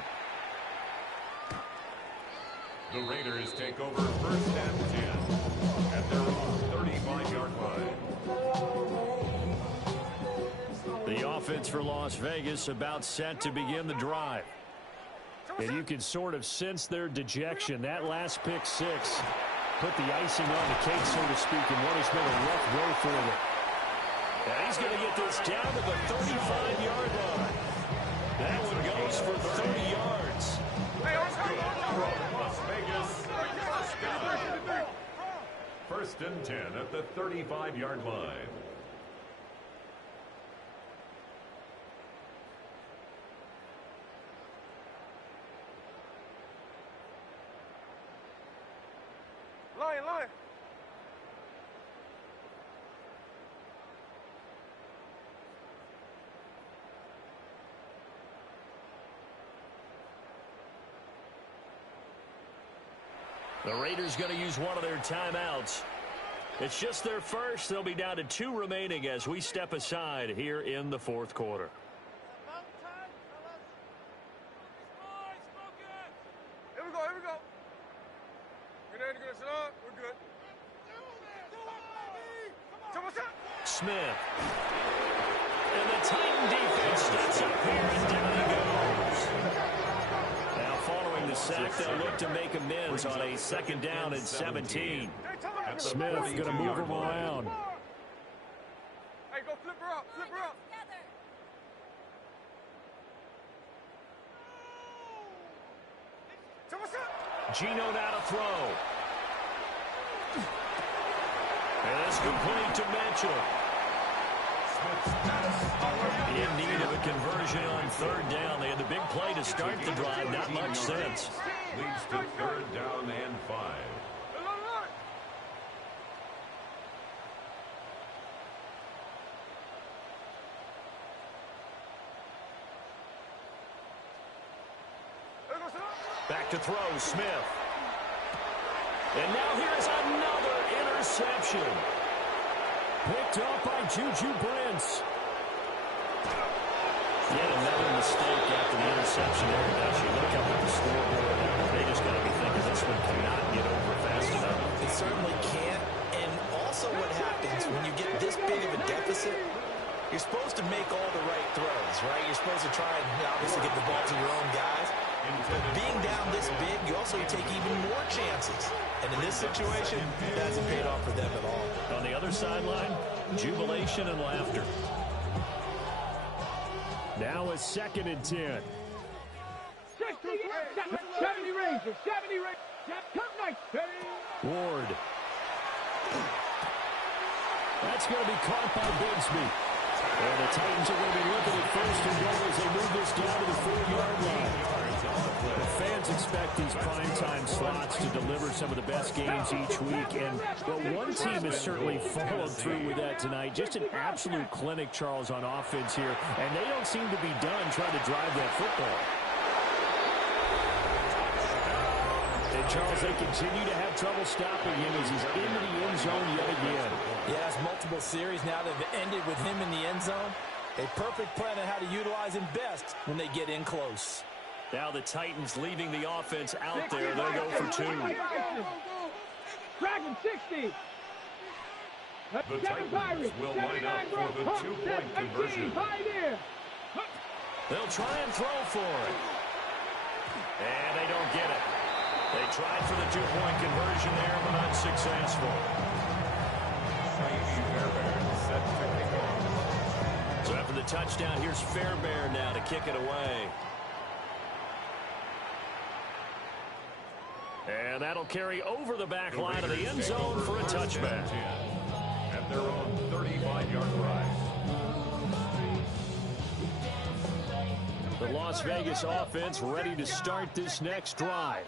The Raiders take over 1st and 10 at their own 35-yard line. The offense for Las Vegas about set to begin the drive. And you can sort of sense their dejection. That last pick six put the icing on the cake, so to speak, in what has been a rough road for them. And he's going to get this down to the 35-yard line. That one goes for 30 yards. Las Vegas, 1st and 10 at the 35-yard line. Line. The Raiders going to use one of their timeouts. It's just their first. They'll be down to 2 remaining as we step aside here in the 4th quarter. Here we go. We're ready to get us up. We're good. Smith. And the Titan defense steps up here and down it goes. Now following the sack, they'll look to make amends on a 2nd down and 17. Smith going to move him around. Hey, go flip her up. Gino now to throw. And it's complete to Mitchell. In need of a conversion on 3rd down. They had the big play to start the drive. Not much sense. Leads to 3rd down and 5. Back to throw, Smith. And now here's another interception. Picked up by Juju Brents. Yet another mistake after the interception there. As you look up at the scoreboard, they just got to be thinking this one cannot get over fast enough. It certainly can't. And also what happens when you get this big of a deficit, you're supposed to make all the right throws, right? You're supposed to try and obviously get the ball to your own guys. But being down this big, you also take even more chances. And in this situation, it hasn't paid off for them at all. On the other sideline, jubilation and laughter. Now a 2nd and 10. 70 Rangers. Ward. That's going to be caught by Bigsby. And the Titans are going to be looking at 1st and goal as they move this down to the 4-yard line. The fans expect these primetime slots to deliver some of the best games each week. And well, one team has certainly followed through with that tonight. Just an absolute clinic, Charles, on offense here. And they don't seem to be done trying to drive that football. And, Charles, they continue to have trouble stopping him as he's into the end zone yet again. Yeah, it's multiple series now that have ended with him in the end zone. A perfect plan on how to utilize him best when they get in close. Now the Titans leaving the offense out there. They'll go for 2. Dragon 60. The Titans will line up for the two-point conversion. They'll try and throw for it. And they don't get it. They tried for the two-point conversion there, but unsuccessful. So after the touchdown, here's Fairbairn now to kick it away. And that'll carry over the back line of the end zone for a touchback. At their own 35-yard line. The Las Vegas offense ready to start this next drive.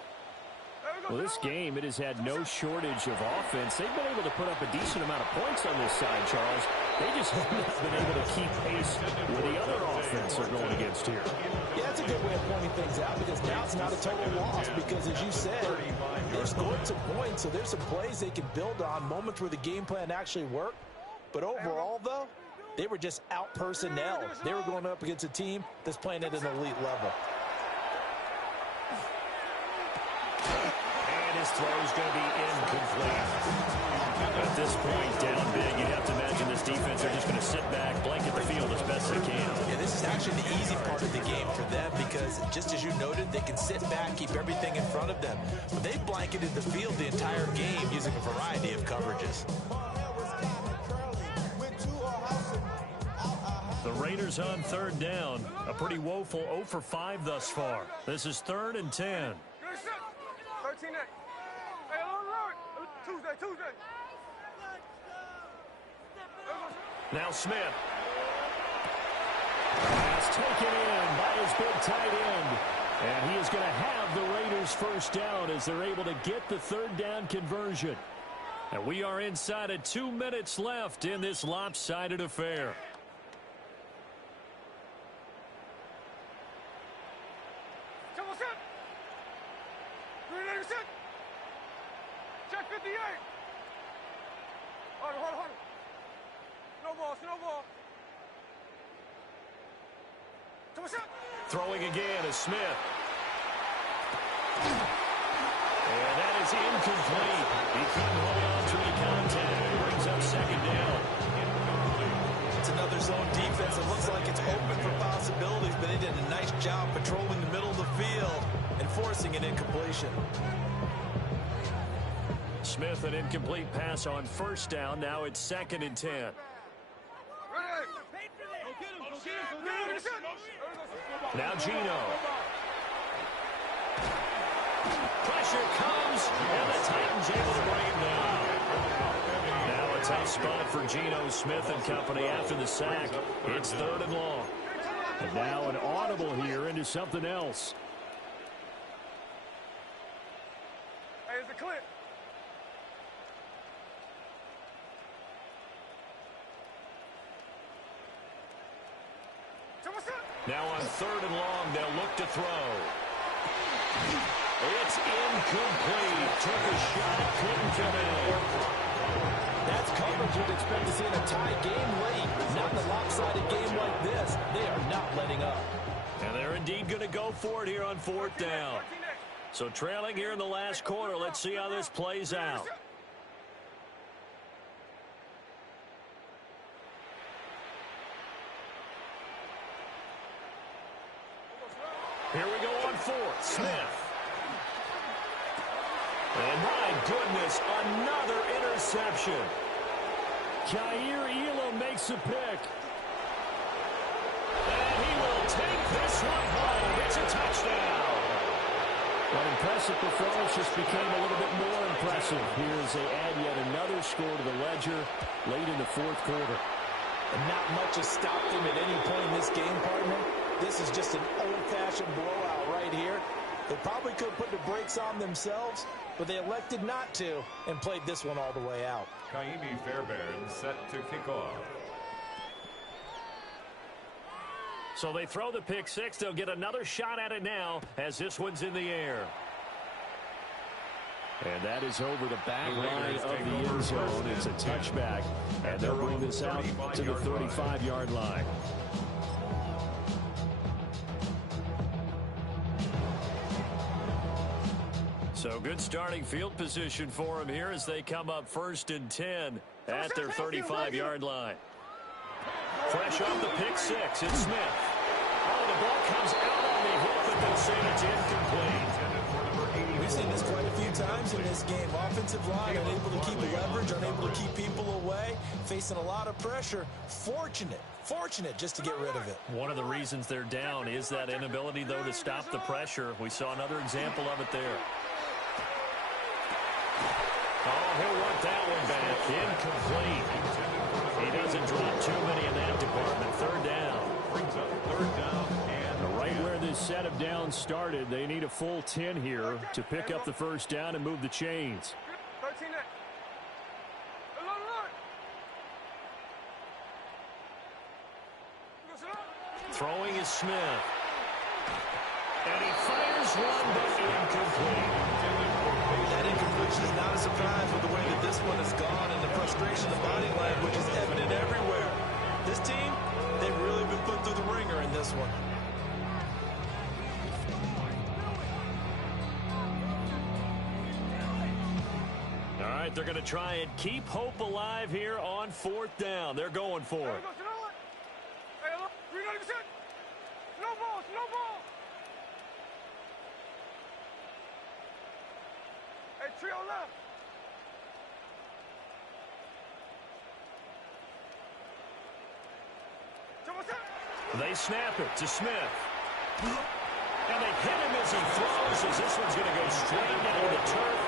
Well, this game, it has had no shortage of offense. They've been able to put up a decent amount of points on this side, Charles. They just haven't been able to keep pace with the other offense they're going against here. Yeah, that's a good way of pointing things out because now it's not a total loss because, as you said, they've scored some points, so there's some plays they can build on, moments where the game plan actually worked. But overall, though, they were just out-personnel. They were going up against a team that's playing at an elite level. And his throw is going to be incomplete. At this point, down big, you have to imagine this defense are just going to sit back, blanket the field as best they can. Yeah, this is actually the easy part of the game for them because, just as you noted, they can sit back, keep everything in front of them. But they've blanketed the field the entire game using a variety of coverages. The Raiders on third down. A pretty woeful 0 for 5 thus far. This is 3rd and 10. 13-8. Hey, Tuesday. Now Smith. Pass taken in by his big tight end. And he is going to have the Raiders first down as they're able to get the 3rd down conversion. And we are inside of 2 minutes left in this lopsided affair. Check 58. Hold on. No ball. Throwing again is Smith. And that is incomplete. He couldn't hold on to the contact. Brings up 2nd down. It's another zone defense. It looks like it's open for possibilities, but they did a nice job patrolling the middle of the field and forcing an incompletion. Smith, an incomplete pass on 1st down. Now it's 2nd and 10. Now Gino. Pressure comes, and the Titans able to bring him down. Now a tough spot for Geno Smith and company after the sack. It's 3rd and long. And now an audible here into something else. Hey, it's a clip. Now on 3rd and long, they'll look to throw. It's incomplete. Took a shot, couldn't come in. That's coverage you'd expect to see in a tie game late. Not in a lopsided game like this. They are not letting up. And they're indeed going to go for it here on 4th down. So trailing here in the last quarter, let's see how this plays out. Here we go on 4th. Smith. And my goodness, another interception. Jair Elam makes a pick. And he will take this one home. It's a touchdown. That impressive performance just became a little bit more impressive here as they add yet another score to the ledger late in the 4th quarter. And not much has stopped them at any point in this game, partner. This is just an old-fashioned blowout right here. They probably could have put the brakes on themselves, but they elected not to and played this one all the way out. Kaimi Fairbairn set to kick off. So they throw the pick six. They'll get another shot at it now as this one's in the air. And that is over the back line of the end zone. It's a touchback, and they'll bring this out to the 35-yard line. So good starting field position for them here as they come up 1st and 10 at their 35-yard line. Fresh off the pick six, it's Smith. Oh, the ball comes out on the hip, but they'll say it's incomplete. We've seen this quite a few times in this game. Offensive line unable to keep leverage, unable to keep people away, facing a lot of pressure. Fortunate just to get rid of it. One of the reasons they're down is that inability, though, to stop the pressure. We saw another example of it there. Oh, he'll want that one back. Incomplete. He doesn't drop too many in that department. Third down. Brings up third down and Right where this set of downs started, they need a full 10 here to pick up the first down and move the chains. 13 net. Throwing is Smith. And he fires one, but incomplete. That incompletion is not a surprise with the way that this one has gone, and the frustration of body language is evident everywhere. This team, they've really been put through the ringer in this one. All right, they're going to try and keep hope alive here on fourth down. They're going for it. No ball. Hey, trio left. They snap it to Smith. And they hit him as he throws, as this one's going to go straight into the turf.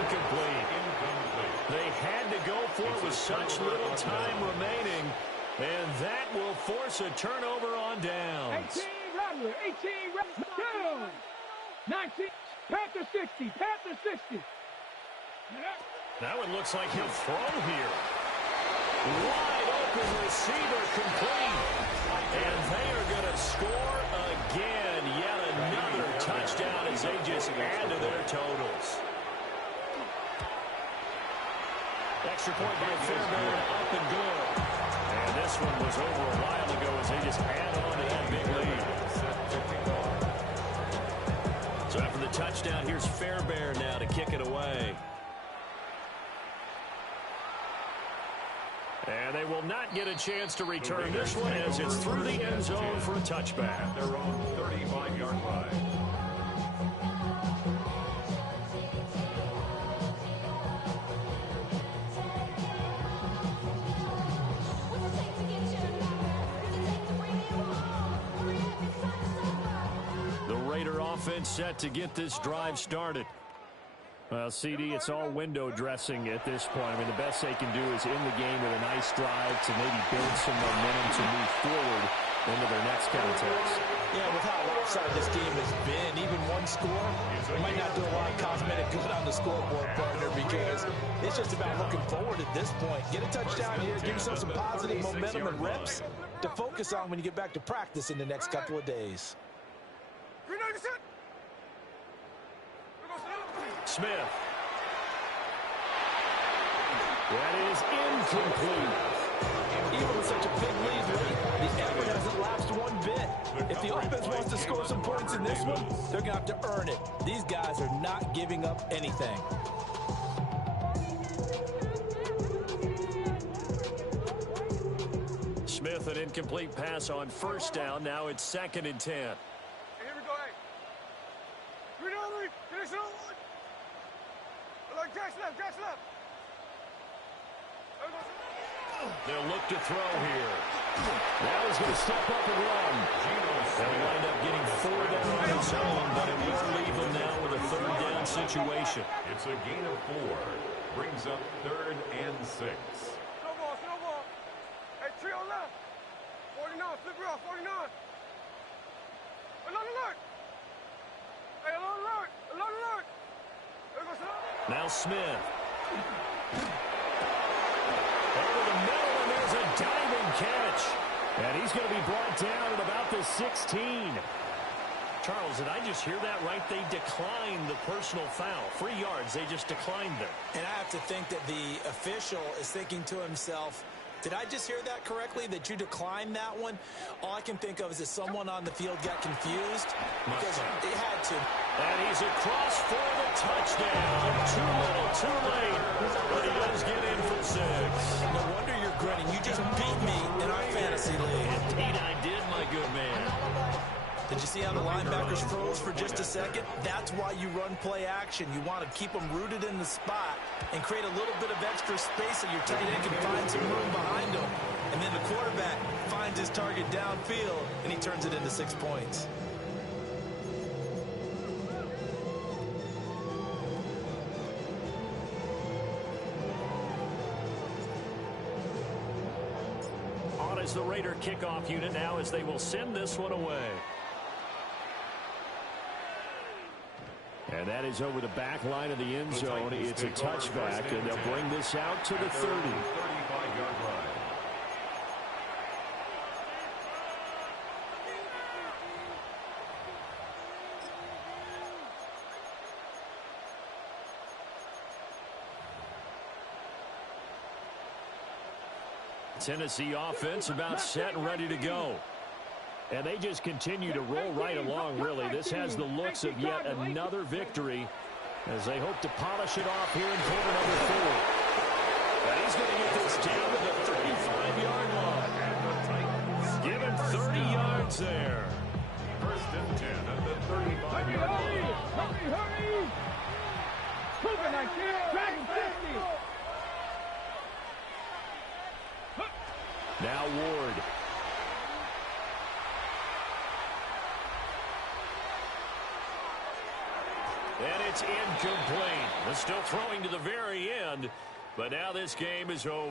Incomplete. They had to go for it with such little time remaining, and that will force a turnover on downs. 18 Rattler, 18 Rattler, down. 19, Panther 60, Panther 60. Now it looks like he'll throw here. Wide open receiver complete. And they are going to score again. Yet another touchdown as they just add to their totals. Extra point by Fairbairn, up and good. And this one was over a while ago as they just add on to that big lead. So after the touchdown, here's Fairbairn now to kick it away. And they will not get a chance to return this one as it's through the end zone for a touchback. their own 35-yard line. The Raider offense set to get this drive started. Well, CD, it's all window dressing at this point. I mean, the best they can do is in the game with a nice drive to maybe build some momentum to move forward into their next contest. Yeah, with how lopsided this game has been, even one score, it might not do a lot of cosmetic good on the scoreboard, partner, because it's just about looking forward at this point. Get a touchdown here, give yourself some positive momentum and reps to focus on when you get back to practice in the next couple of days. Smith. That is incomplete. Even with such a big lead, the effort hasn't lapsed one bit. If the offense wants to score some points in this one, they're going to have to earn it. These guys are not giving up anything. Smith, an incomplete pass on first down. Now it's 2nd and 10. Hey, here we go, hey. Finish it on one. Like Jack's left. They'll look to throw here. Now he's going to step up and run. They'll wind up getting 4 down on his own, but it will leave them now with a 3rd down situation. It's a gain of 4. Brings up 3rd and 6. No ball. Hey, trio left. 49, flip it off, 49. Another alert. Hey, alert. Now Smith. Over the middle, and there's a diving catch. And he's going to be brought down at about the 16. Charles, did I just hear that right? They declined the personal foul. 3 yards, they just declined them. And I have to think that the official is thinking to himself, did I just hear that correctly, that you declined that one? All I can think of is that someone on the field got confused because they had to. And he's across for the touchdown. Too little, Too late, but he does get in for 6. No wonder you're grinning. You just beat me in our fantasy league. Indeed I did, my good man. Did you see how the linebackers froze for just a second? That's why you run play action. You want to keep them rooted in the spot and create a little bit of extra space so your tight end can find some room behind him. And then the quarterback finds his target downfield, and he turns it into 6 points. On is the Raider kickoff unit now as they will send this one away. And that is over the back line of the end zone. It's a touchback, and they'll bring this out to the 30. 35-yard line. Tennessee offense about set and ready to go. And they just continue to roll right along, really. This has the looks of yet another victory as they hope to polish it off here in quarter number 4. And he's going to get this down to the 35-yard line. And the Titans Give him 30 yards there. first and 10 at the 35-yard line. Hurry! Moving like this. Dragon 50. Now Ward. And it's incomplete. They're still throwing to the very end, but now this game is over.